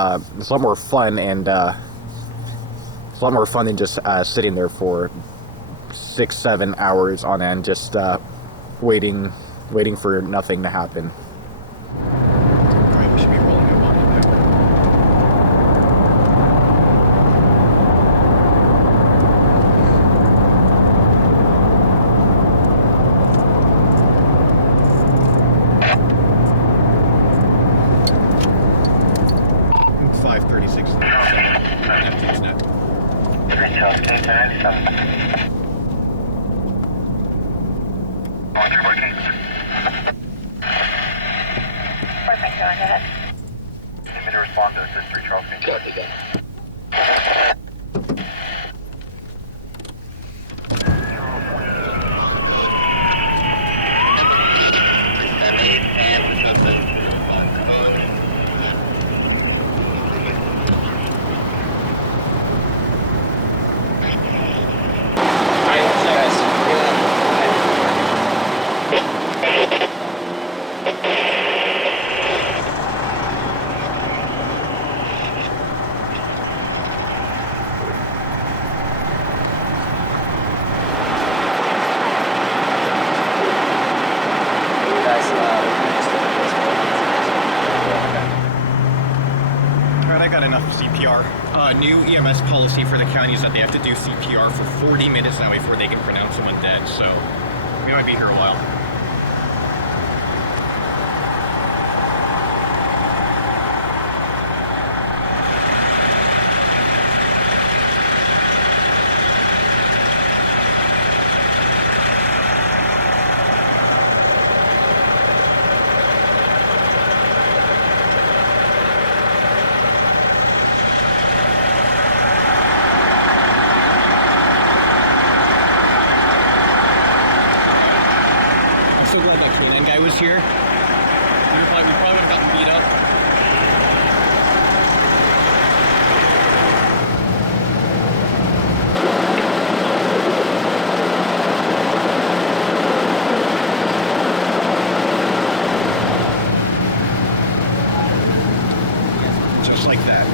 fun, and it's a lot more fun than just sitting there for 6-7 hours on end, just waiting for nothing to happen. We should be rolling up on it now. new EMS policy for the county is that they have to do CPR for 40 minutes now before they can pronounce someone dead, so we might be here a while. I'm so glad that Korean guy was here. We probably would have gotten beat up. Just like that.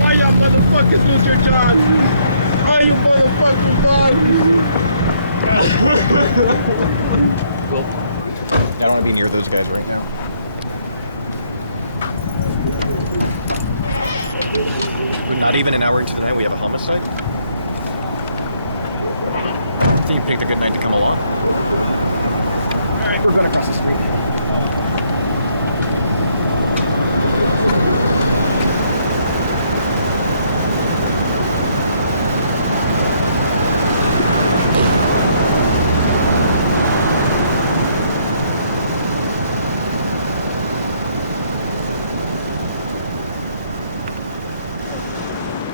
Why y'all motherfuckers lose your jobs? Why you motherfuckers Well, I don't want to be near those guys right now. But not even an hour into the night, we have a homicide. I think you picked a good night to come along. Alright, we're going across the street now.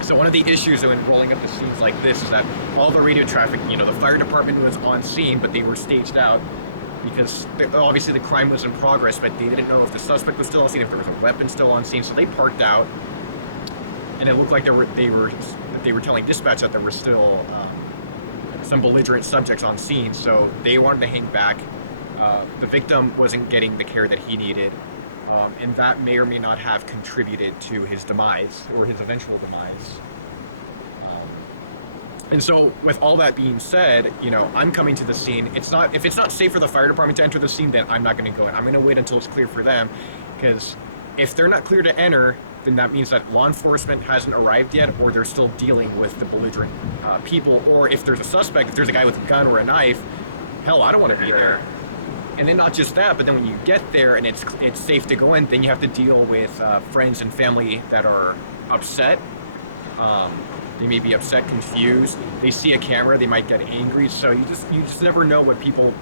So one of the issues when rolling up the scenes like this is that all the radio traffic, the fire department was on scene, but they were staged out because obviously the crime was in progress, but they didn't know if the suspect was still on scene, if there was a weapon still on scene, so they parked out, and it looked like they were telling dispatch that there were still some belligerent subjects on scene, so they wanted to hang back. The victim wasn't getting the care that he needed. And that may or may not have contributed to his demise or his eventual demise. And so, with all that being said, I'm coming to the scene. If it's not safe for the fire department to enter the scene, then I'm not going to go in. I'm going to wait until it's clear for them, because if they're not clear to enter, then that means that law enforcement hasn't arrived yet, or they're still dealing with the belligerent people. Or if there's a suspect, if there's a guy with a gun or a knife, hell, I don't want to be there. And then not just that, but then when you get there and it's safe to go in, then you have to deal with friends and family that are upset. They may be upset, confused. They see a camera, they might get angry. So you just never know what people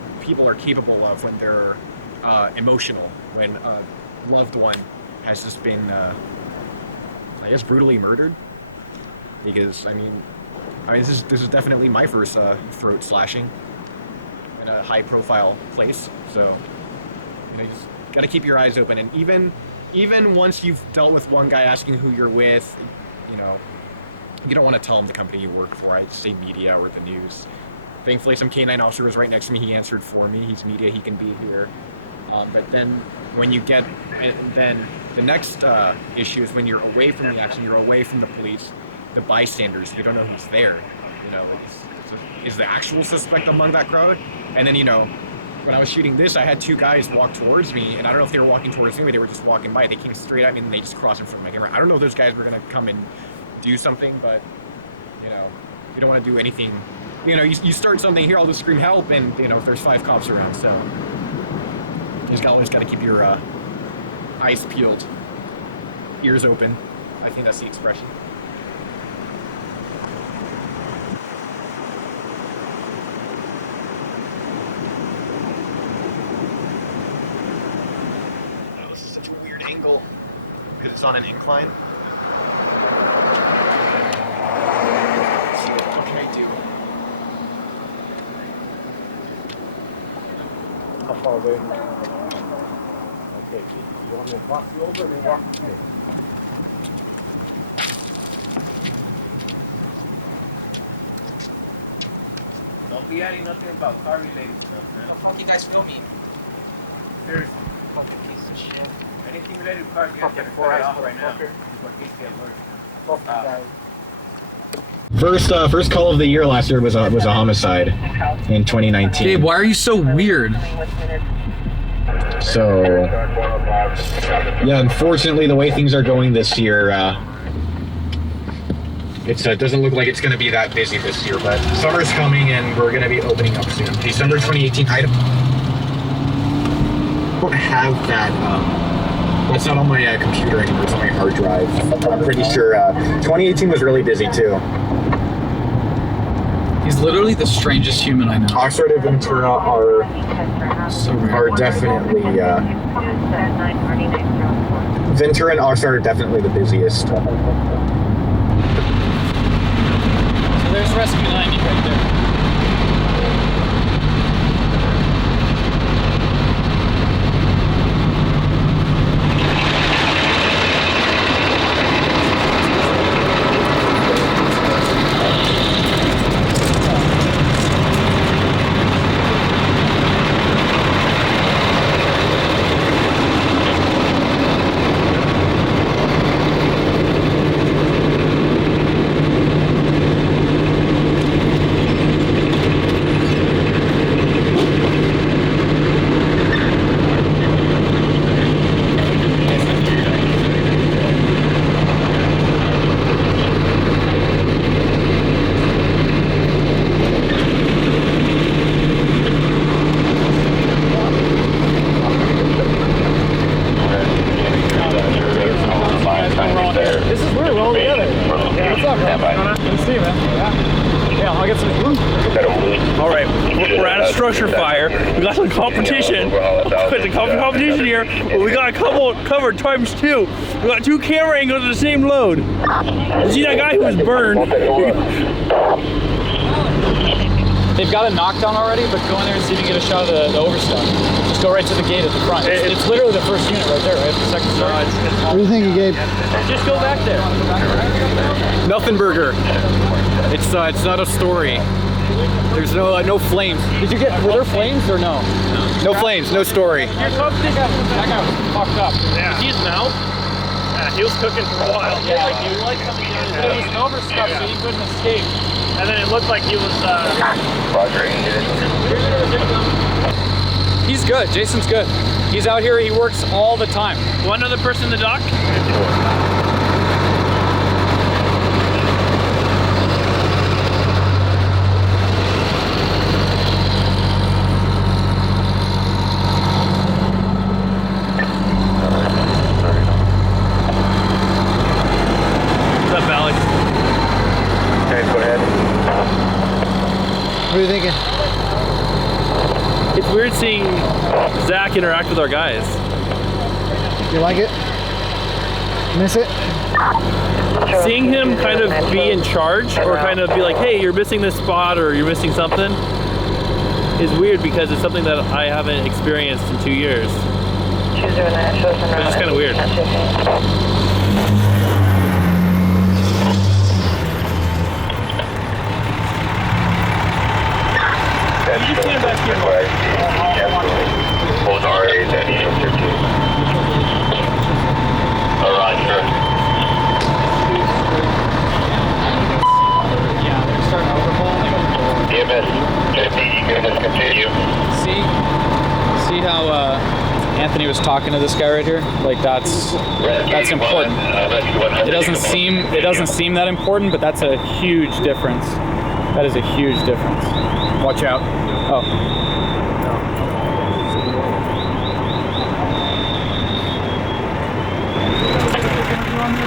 are capable of when they're emotional. When a loved one has just been, I guess, brutally murdered. Because this is definitely my first throat slashing in a high-profile place, so you just gotta keep your eyes open. And even once you've dealt with one guy asking who you're with, you don't want to tell him the company you work for. I'd say media or the news. Thankfully, some K9 officer was right next to me. He answered for me. He's media. He can be here. But then when you get, then the next issue is when you're away from the action. You're away from the police, the bystanders. You don't know who's there. Is the actual suspect among that crowd? And then, when I was shooting this, I had two guys walk towards me, and I don't know if they were walking towards me or they were just walking by. They came straight at me, and they just crossed in front of my camera. I don't know if those guys were going to come and do something, but, you don't want to do anything. You start something here, I'll just scream help, and, if there's 5 cops around, so you just always got to keep your eyes peeled, ears open. I think that's the expression. Angle because it's on an incline. What can I do? How far away? Okay, you want me to walk you over and then walk you here? Don't be adding nothing about car related stuff, man. How you guys feel me? Seriously. Fucking piece of shit. Anything related to cars, you guys gotta cut it off right now. Before things get worse. Fucking guys. First call of the year last year was a homicide in 2019. Gabe, why are you so weird? So, yeah, unfortunately, the way things are going this year, it doesn't look like it's going to be that busy this year, but summer's coming and we're going to be opening up soon. December 2018, I don't have that. That's not on my computer anymore, it's on my hard drive. I'm pretty sure 2018 was really busy too. He's literally the strangest human I know. Oxford and Ventura are definitely Ventura and Oxford are definitely the busiest. So there's Rescue 90 right there. Structure fire. We got some competition. There's a competition here. But we got a couple covered times 2. We got 2 camera angles of the same load. You see that guy who was burned? They've got a knockdown already, but go in there and see if you can get a shot of the overstuff. Just go right to the gate at the front. It's literally the first unit right there, right? The second story. What do you think, Gabe? Just go back there. Nothing burger. It's not a story. There's no flames. Were there flames or no? No flames, no story. That guy was fucked up. Yeah. See his mouth? Yeah, he was cooking for a while. Yeah, like he was like coming down his nose. He was overstuffed, so he couldn't escape. And then it looked like he was He's good. Jason's good. He's out here. He works all the time. One other person in the dock? What are you thinking? It's weird seeing Zach interact with our guys. You like it? Miss it? Seeing him kind of be in charge or kind of be like, hey, you're missing this spot or you're missing something is weird because it's something that I haven't experienced in 2 years. It's just kind of weird. You see him back here. Hold RA, then Roger. Yeah, they're starting to overhaul. EMS 50, you can just continue. See how Anthony was talking to this guy right here? Like that's important. It doesn't seem that important, but that's a huge difference. That is a huge difference. Watch out. Oh.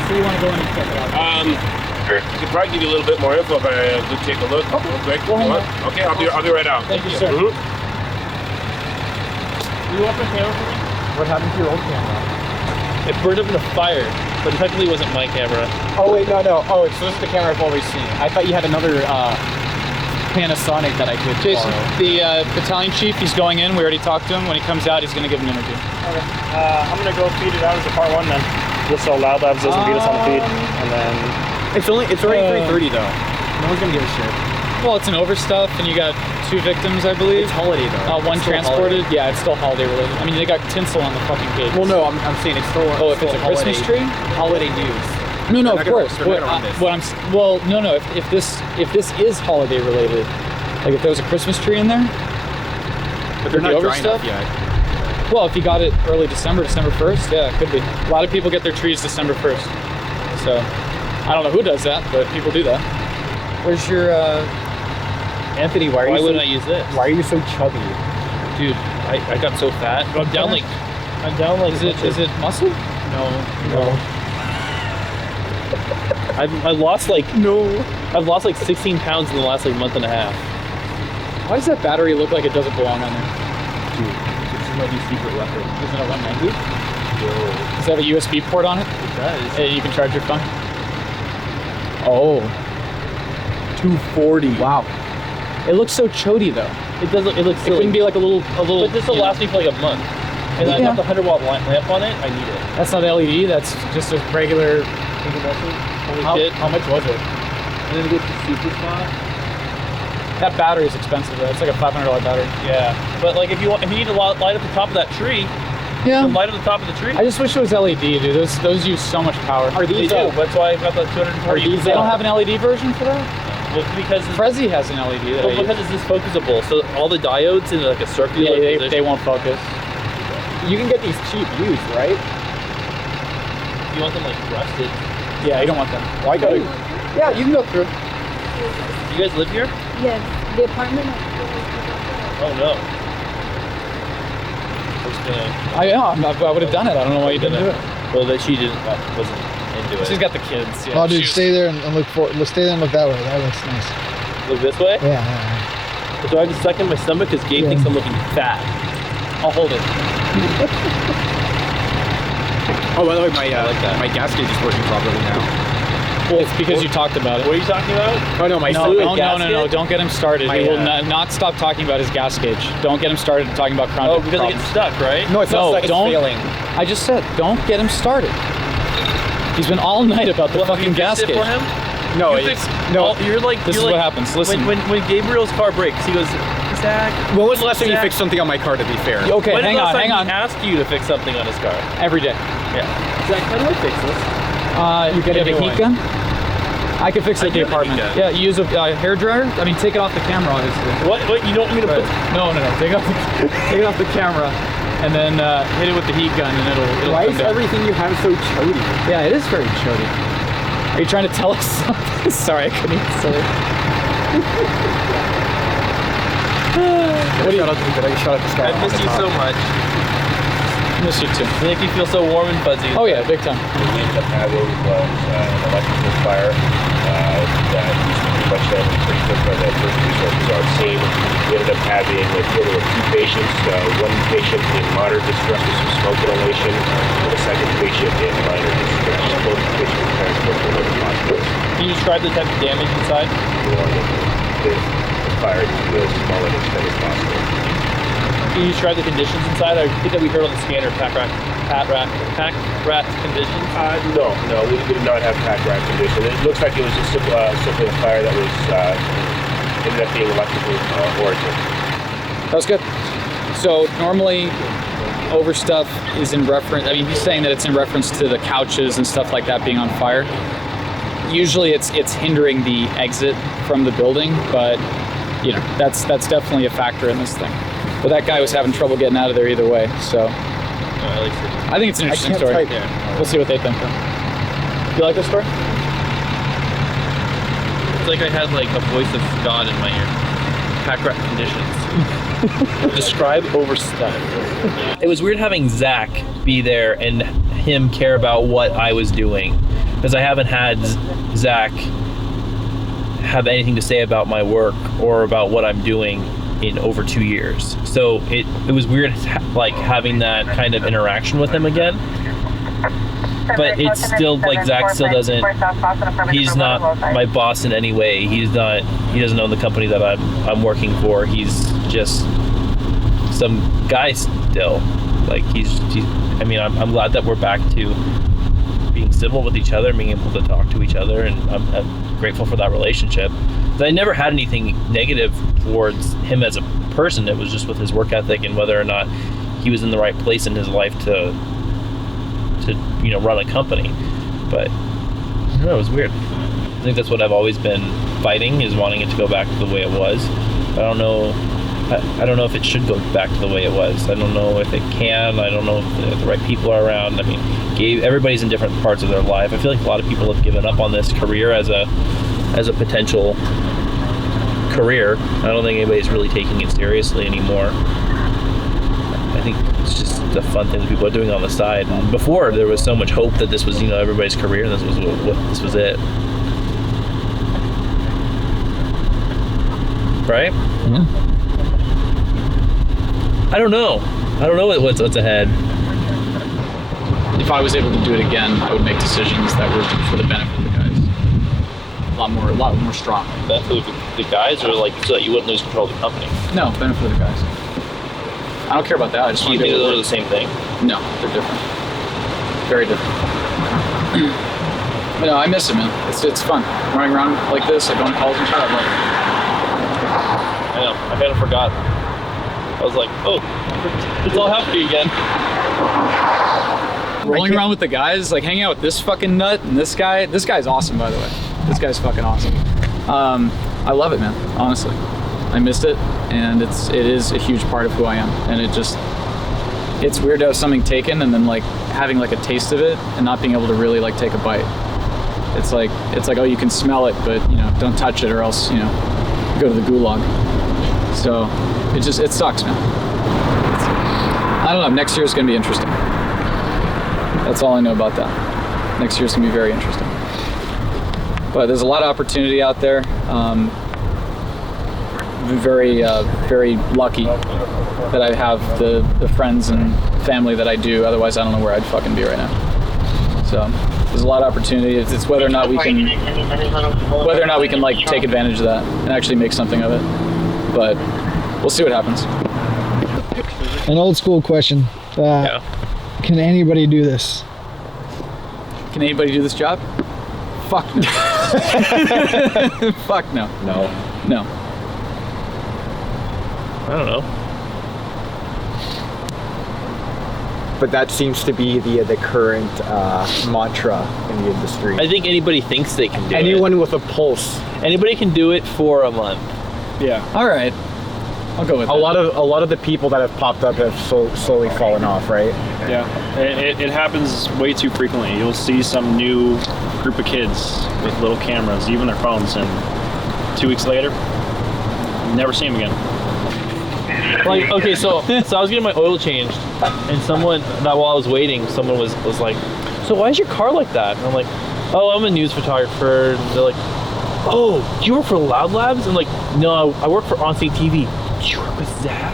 So you want to go in and check it out? I could probably give you a little bit more info if I could take a look real quick. Okay, I'll be right out. Thank you, sir. You want the camera for me? What happened to your old camera? It burned up in a fire, but it technically wasn't my camera. Oh wait, no. Oh, so this is the camera I've always seen. I thought you had another Panasonic that I could Jason, borrow. The battalion chief, he's going in. We already talked to him. When he comes out, he's going to give an interview. Okay. I'm going to go feed it out as a part 1 then. Just so Loud Labs doesn't beat us on the feed. And then... It's already 3:30 though. No one's going to give a shit. Well, it's an overstuff, and you got 2 victims, I believe. It's holiday though. One transported. Holiday. Yeah, it's still holiday related. I mean, they got tinsel on the fucking cage. Well, no, I'm saying it's still. Oh, if it's a Christmas tree? Holiday news. No, They're of not course. They're not gonna run this. No. If this is holiday related, like if there was a Christmas tree in there, But they're with the not dry overstuff? enough yet. Well, if you got it early December 1st, yeah, it could be. A lot of people get their trees December 1st. So, I don't know who does that, but people do that. Where's your, Anthony, why wouldn't I use this? Why are you so chubby? Dude, I got so fat. I'm down like Is it muscle? No. I've lost like 16 pounds in the last like month and a half. Why does that battery look like it doesn't belong on there? Dude, this is my new secret weapon. Isn't it 190? Yo. Does it have a USB port on it? It does. And you can charge your phone? Oh. 240. Wow. It looks so chody though. It does. It looks. It couldn't be like a little. But this will last me for like a month. And I got the 100-watt lamp on it. I need it. That's not LED. That's just a regular. How much was it? And then it goes to super spot. That battery is expensive though. It's like a $500 battery. Yeah, but like if you need to light up the top of that tree, yeah, light up the top of the tree. I just wish it was LED, dude. Those use so much power. Are these? They do. That's why I've got the 240. They don't have an LED version for that? Well, because Prezi has an LED. Well, because it's just focusable, so all the diodes in like a circular position. They won't focus. You can get these cheap used, right? You want them like rusted? Yeah, you don't want them. Why go? Yeah, you can go through. You guys live here? Yes, the apartment. Oh no. I would have done it. I don't know why you didn't do it. Well, that she wasn't into it. She's got the kids. Yeah. Oh, dude, stay there and look for. Let's stay there and look that way. That looks nice. Look this way? Yeah. Do I have to suck in my stomach because Gabe thinks I'm looking fat? I'll hold it. Oh, by the way, my gas gauge is working properly now. Well, it's because you talked about it. What are you talking about? Oh no, my no! Don't get him started. He will not stop talking about his gas gauge. Don't get him started talking about chronic because it gets stuck, right? No, it's not stuck. It's failing. I just said, don't get him started. He's been all night about the fucking gas gauge. For him? No, You're like this is what happens. Listen, when Gabriel's car breaks, he goes, Zach. When was the last time you fixed something on my car? To be fair. Okay, hang on. He asked you to fix something on his car. Every day. Yeah. Zach, how do I fix this? You have a heat gun? I can fix it at the apartment. Yeah, you use a hair dryer. I mean, take it off the camera, obviously. What? You don't want me to put? No. Take it off the camera, and then hit it with the heat gun, and it'll. Why is everything you have so chody? Yeah, it is very chody. Are you trying to tell us something? Sorry, I couldn't even say it. What do you shout out to Scott? I missed you so much. I miss you too. They make you feel so warm and fuzzy. Oh yeah, big time. What we ended up having was an electrical fire that pretty much pretty quick by the first resources are seen. We ended up having a total of 2 patients. One patient in moderate distress with some smoke inhalation, and a second patient in minor distress. Both patients were transported to local hospitals. Can you describe the type of damage inside? We wanted the fire to be as small and extent as possible. Can you describe the conditions inside? I think that we heard on the scanner pack rat conditions. No, we did not have pack rat conditions. It looks like it was just simply a fire that was ended up being electrical origin. That was good. So normally, over stuff is in reference. I mean, he's saying that it's in reference to the couches and stuff like that being on fire. Usually, it's hindering the exit from the building, but you know that's definitely a factor in this thing. But that guy was having trouble getting out of there either way, so I think it's an interesting story. We'll see what they think. You like this story? It's like I had like a voice of God in my ear. Pack rat conditions. Describe overstuff. It was weird having Zach be there and him care about what I was doing, because I haven't had Zach have anything to say about my work or about what I'm doing in over 2 years. So it was weird like having that kind of interaction with him again. But it's still like Zach still doesn't, he's not my boss in any way. He doesn't own the company that I'm working for. He's just some guy still. Like I'm glad that we're back to being civil with each other, being able to talk to each other, and I'm grateful for that relationship. But I never had anything negative towards him as a person. It was just with his work ethic and whether or not he was in the right place in his life to run a company. But know, it was weird. I think that's what I've always been fighting, is wanting it to go back to the way it was. I don't know. I don't know if it should go back to the way it was. I don't know if it can. I don't know if the right people are around. I mean, everybody's in different parts of their life. I feel like a lot of people have given up on this career as a potential career. I don't think anybody's really taking it seriously anymore. I think it's just a fun thing that people are doing on the side. And before, there was so much hope that this was, everybody's career, and this was it. Right? Yeah. I don't know what's ahead. If I was able to do it again, I would make decisions that were for the benefit of the guys. A lot more strong. Benefit of the guys, or like so that you wouldn't lose control of the company? No, benefit of the guys. I don't care about that. I just want to think be able those to are the same thing? No, they're different. Very different. But no, I miss it, man. It's fun. Running around like this, like going to college and shit, I love it. I know. I kind of forgot. I was like, oh, it's all happy again. Rolling around with the guys, like hanging out with this fucking nut and this guy. This guy's awesome, by the way. This guy's fucking awesome. I love it, man. Honestly, I missed it, and it is a huge part of who I am. And it's weird to have something taken and then like having like a taste of it and not being able to really like take a bite. It's like oh, you can smell it, but don't touch it or else go to the gulag. So it sucks, man. I don't know. Next year's gonna be interesting. That's all I know about that. Next year's gonna be very interesting. But there's a lot of opportunity out there. Very, very lucky that I have the friends and family that I do. Otherwise, I don't know where I'd fucking be right now. So there's a lot of opportunity. It's whether or not we can like take advantage of that and actually make something of it. But we'll see what happens. An old school question. Can anybody do this? Can anybody do this job? Fuck no. Fuck no. No. I don't know. But that seems to be the current mantra in the industry. I think anybody thinks they can do it. Anyone with a pulse. Anybody can do it for a month. Yeah. All right. I'll go with a lot of the people that have popped up have slowly fallen off, right? Yeah. It happens way too frequently. You'll see some new group of kids with little cameras, even their phones, and 2 weeks later, never see them again. Like, okay, so I was getting my oil changed, and while I was waiting, someone was like, so why is your car like that? And I'm like, oh, I'm a news photographer. And they're like, oh, do you work for Loud Labs? I'm like, no, I work for Onstate TV. Do you work with Zach?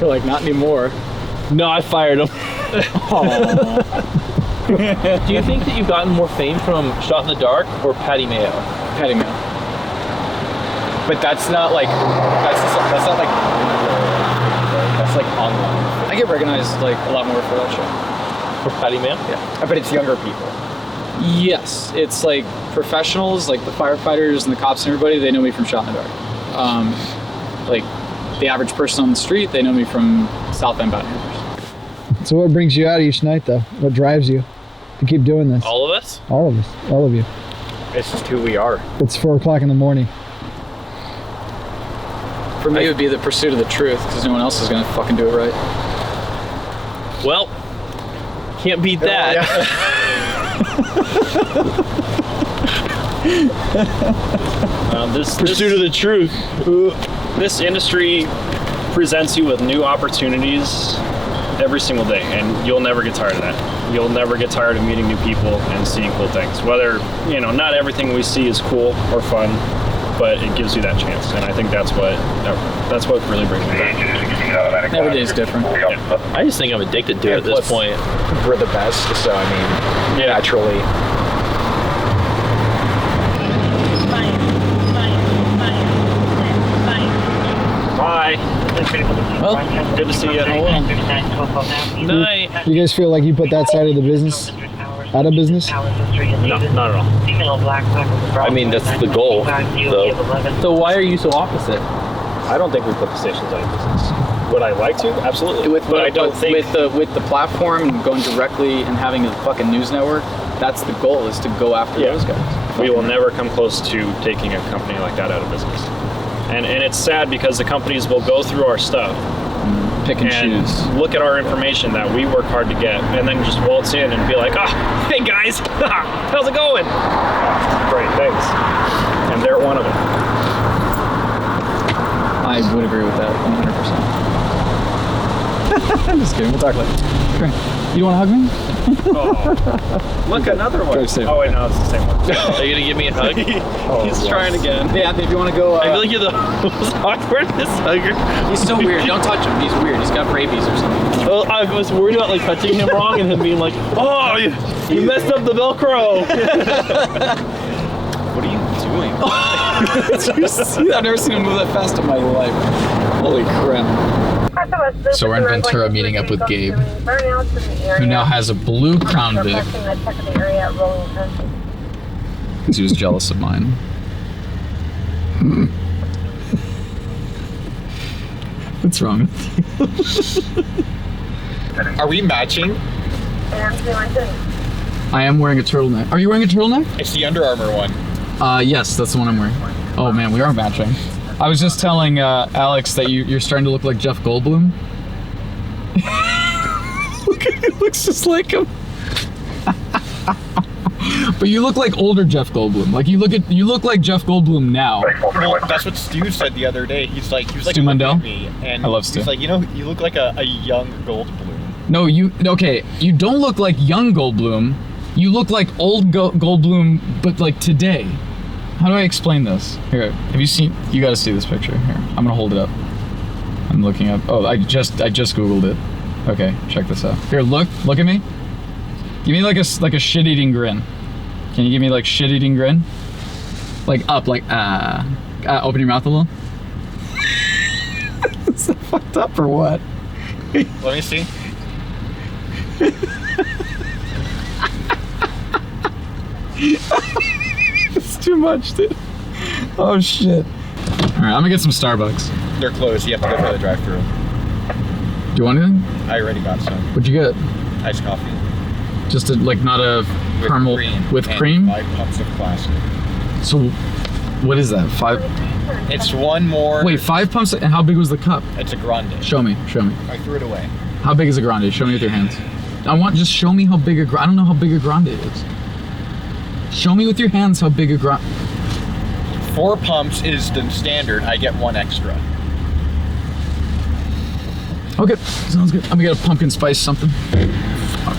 You're like, not anymore. No, I fired him. Do you think that you've gotten more fame from Shot in the Dark or Patty Mayo? Patty Mayo. But that's not like online. I get recognized like a lot more for that show. For Patty Mayo? Yeah. But it's younger people. Yes, it's like professionals, like the firefighters and the cops and everybody. They know me from Shot in the Dark. Like the average person on the street, they know me from South End Bounty Hunters. So what brings you out each night, though? What drives you to keep doing this? All of us? All of us. All of you. It's just who we are. It's 4 o'clock in the morning. For me, it would be the pursuit of the truth, because no one else is going to fucking do it right. Well, can't beat that. This pursuit of the truth. This industry presents you with new opportunities every single day, and you'll never get tired of that. You'll never get tired of meeting new people and seeing cool things. Whether, not everything we see is cool or fun, but it gives you that chance, and I think that's what really brings me back. Every day is different. Yeah. I just think I'm addicted to it at this point. We're the best, so I mean, naturally. Bye. Well, good to see you. Night. You guys feel like you put that side of the business out of business? No, not at all. I mean, that's the goal, though. So why are you so opposite? I don't think we put the stations out of business. Would I like to? Absolutely. But I don't think with the platform and going directly and having a fucking news network, that's the goal, is to go after those guys. we will never come close to taking a company like that out of business. And it's sad because the companies will go through our stuff, pick and choose, look at our information that we work hard to get, and then just waltz in and be like, hey guys, how's it going? Great, thanks. And they're one of them. I would agree with that 100%. I'm just kidding, we'll talk later. Great. You want to hug me? Look, another one. Oh wait, no, it's the same one. Are you gonna give me a hug? He's trying again. Hey Anthony, if you want to go... I feel like you're the most awkwardest hugger. He's so weird, don't touch him, he's weird, he's got rabies or something. Well, I was worried about like touching him wrong and him being like, oh, you messed up the Velcro. What are you doing? Did you see that? I've never seen him move that fast in my life. Holy crap. So we're in Ventura meeting up with Gabe, who now has a blue Crown Vic, because he was jealous of mine. What's wrong with you? Are we matching? I am wearing a turtleneck. Are you wearing a turtleneck? It's the Under Armour one. Yes, that's the one I'm wearing. Oh man, we are matching. I was just telling Alex that you're starting to look like Jeff Goldblum. Look at it, looks just like him. But you look like older Jeff Goldblum. Like you look like Jeff Goldblum now. Well, that's what Stu said the other day. He was like Stu looking Mundell? at me, and I love Stu. He's like, you look like a young Goldblum. No, you don't look like young Goldblum. You look like old Goldblum, but like today. How do I explain this? Here, have you seen? You got to see this picture. Here, I'm gonna hold it up. I'm looking up. Oh, I just Googled it. Okay, check this out. Here, look at me. Give me like a shit-eating grin. Can you give me like shit-eating grin? Like up, like open your mouth a little. Is that fucked up or what? Let me see. It's too much, dude. Oh shit. Alright, I'm gonna get some Starbucks. They're closed. You have to go through the drive-thru. Do you want anything? I already got some. What'd you get? Iced coffee. Just not a With caramel cream. with and cream? 5 pumps of classic. So, what is that? 5? It's one more. Wait, 5 pumps. And how big was the cup? It's a grande. Show me. I threw it away. How big is a grande? Show me with your hands. Just show me how big I don't know how big a grande is. Show me with your hands how big a grande. 4 pumps is the standard. I get 1 extra. Okay, sounds good. I'm gonna get a pumpkin spice something. Fuck.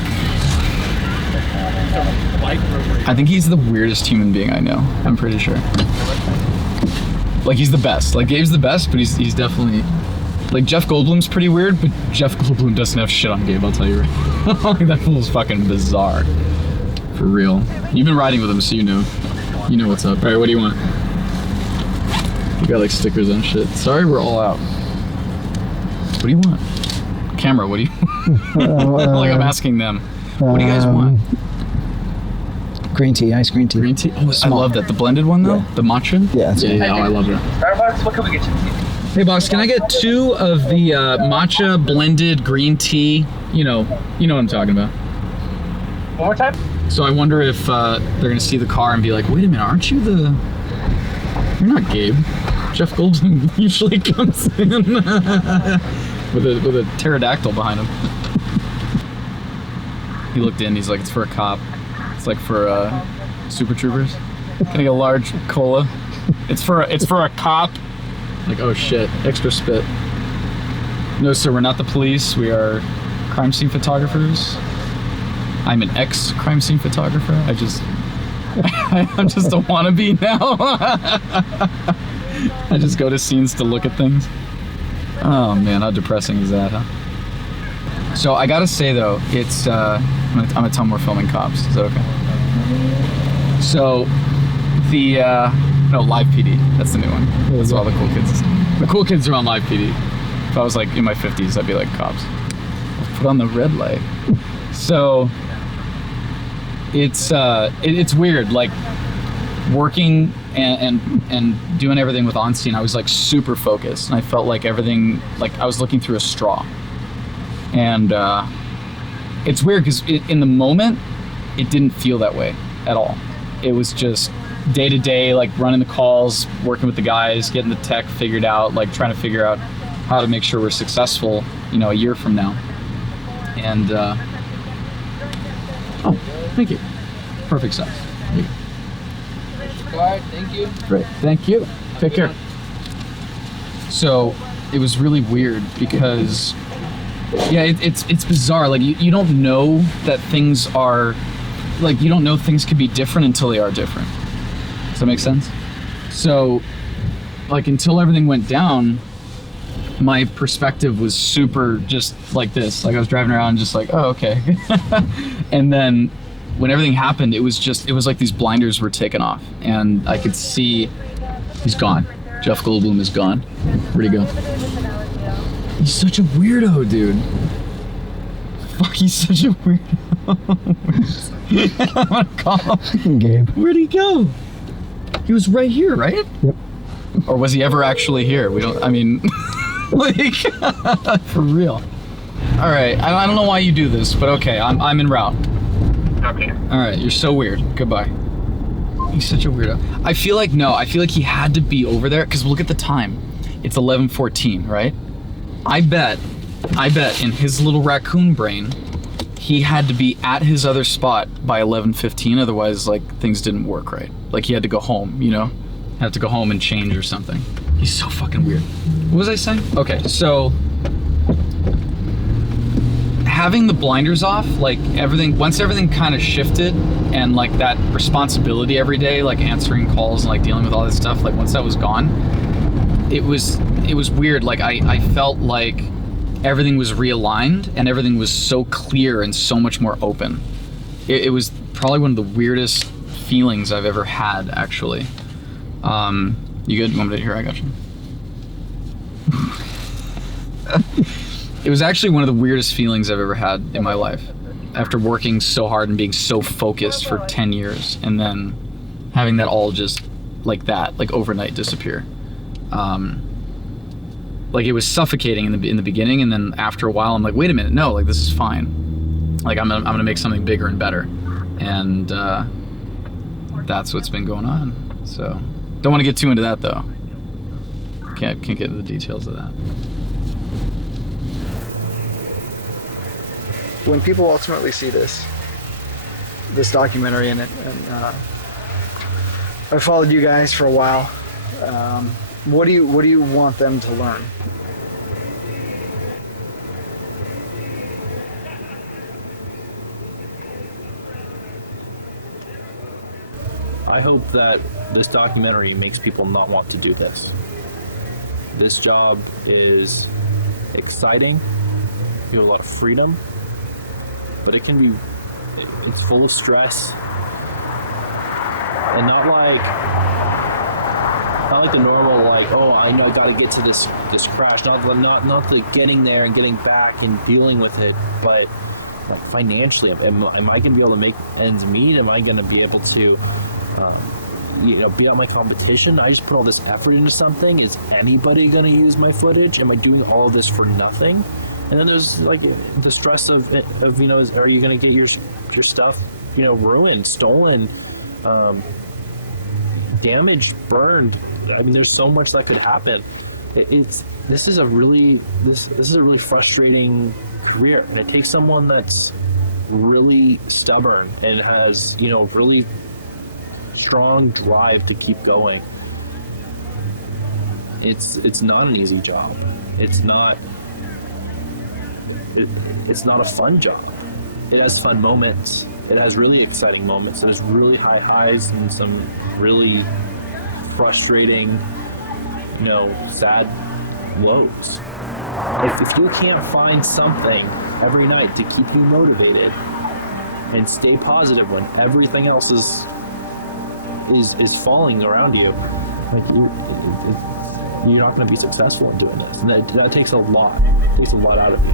I think he's the weirdest human being I know. I'm pretty sure. Like he's the best. Like Gabe's the best, but he's definitely like Jeff Goldblum's pretty weird, but Jeff Goldblum doesn't have shit on Gabe. I'll tell you right. Like, that fool's fucking bizarre. For real. You've been riding with him, so you know what's up. All right, what do you want? You got like stickers and shit. Sorry, we're all out. What do you want? Camera, what do you like I'm asking them. What do you guys want? Green tea, iced green tea. Green tea? Oh, I love that. The blended one though? Yeah. The matcha? Yeah. Yeah, oh, I love that. Starbucks, what can we get you? Hey boss, can I get 2 of the matcha blended green tea? You know what I'm talking about. One more time? So I wonder if they're gonna see the car and be like, wait a minute, aren't you the... You're not Gabe. Jeff Goldblum usually comes in with a pterodactyl behind him. He looked in, he's like, it's for a cop. It's like for Super Troopers. Can I get a large cola? It's for a cop. Like, oh shit, extra spit. No sir, we're not the police, we are crime scene photographers. I'm an ex-crime scene photographer. I'm just a wannabe now. I just go to scenes to look at things. Oh man, how depressing is that, huh? So I gotta say though, it's I'm gonna tell them we're filming Cops. Is that okay? So the Live PD. That's the new one. That's all the cool kids. The cool kids are on Live PD. If I was like in my 50s, I'd be like Cops. Put on the red light. So it's weird. Like working and doing everything with On Scene, I was like super focused, and I felt like everything, like I was looking through a straw. And it's weird because in the moment, it didn't feel that way at all. It was just day to day, like running the calls, working with the guys, getting the tech figured out, like trying to figure out how to make sure we're successful, you know, a year from now. And oh, thank you. Perfect size. Thank you. Thank you. Great. Thank you. Take care. So it was really weird because, yeah, it's bizarre. Like you don't know that things are, like you don't know things could be different until they are different. Does that make sense? So, like until everything went down, my perspective was super just like this. Like I was driving around just like, oh, okay. And then when everything happened, it was like these blinders were taken off, and I could see he's gone. Jeff Goldblum is gone. Where'd he go? He's such a weirdo, dude. Fuck, he's such a weirdo. I'm gonna call him. Gabe. Where'd he go? He was right here, right? Yep. Or was he ever actually here? We don't, I mean, like, for real. All right, I don't know why you do this, but okay, I'm en route. Okay. All right, you're so weird. Goodbye. He's such a weirdo. I feel like he had to be over there, because look at the time. It's 11:14, right? I bet in his little raccoon brain, he had to be at his other spot by 11:15, otherwise like things didn't work right. Like he had to go home, you know? Had to go home and change or something. He's so fucking weird. What was I saying? Okay, so having the blinders off, like once everything kind of shifted, and like that responsibility every day, like answering calls and like dealing with all this stuff, like once that was gone, it was weird. Like I felt like everything was realigned and everything was so clear and so much more open. It was probably one of the weirdest feelings I've ever had, actually. You good? You want me to hear? I got you. It was actually one of the weirdest feelings I've ever had in my life. After working so hard and being so focused for 10 years, and then having that all just like that, like overnight disappear. Like it was suffocating in the beginning, and then after a while I'm like, wait a minute, no, like this is fine. Like I'm gonna make something bigger and better. And that's what's been going on. So don't want to get too into that though. Can't get into the details of that. When people ultimately see this documentary in it, and I've followed you guys for a while, what do you want them to learn? I hope that this documentary makes people not want to do this. This job is exciting, you have a lot of freedom, but it's full of stress, and not like the normal, like, oh, I know I gotta get to this crash, not the getting there and getting back and dealing with it, but like financially, am I gonna be able to make ends meet? Am I gonna be able to beat out my competition? I just put all this effort into something. Is anybody gonna use my footage? Am I doing all this for nothing? And then there's like the stress of are you gonna get your stuff, ruined, stolen, damaged, burned? I mean, there's so much that could happen. This is a really frustrating career, and it takes someone that's really stubborn and has really strong drive to keep going. It's not an easy job. It's not a fun job. It has fun moments. It has really exciting moments. It has really high highs and some really frustrating, sad lows. If you can't find something every night to keep you motivated and stay positive when everything else is falling around you, like you're not going to be successful in doing this. And that takes a lot. It takes a lot out of you.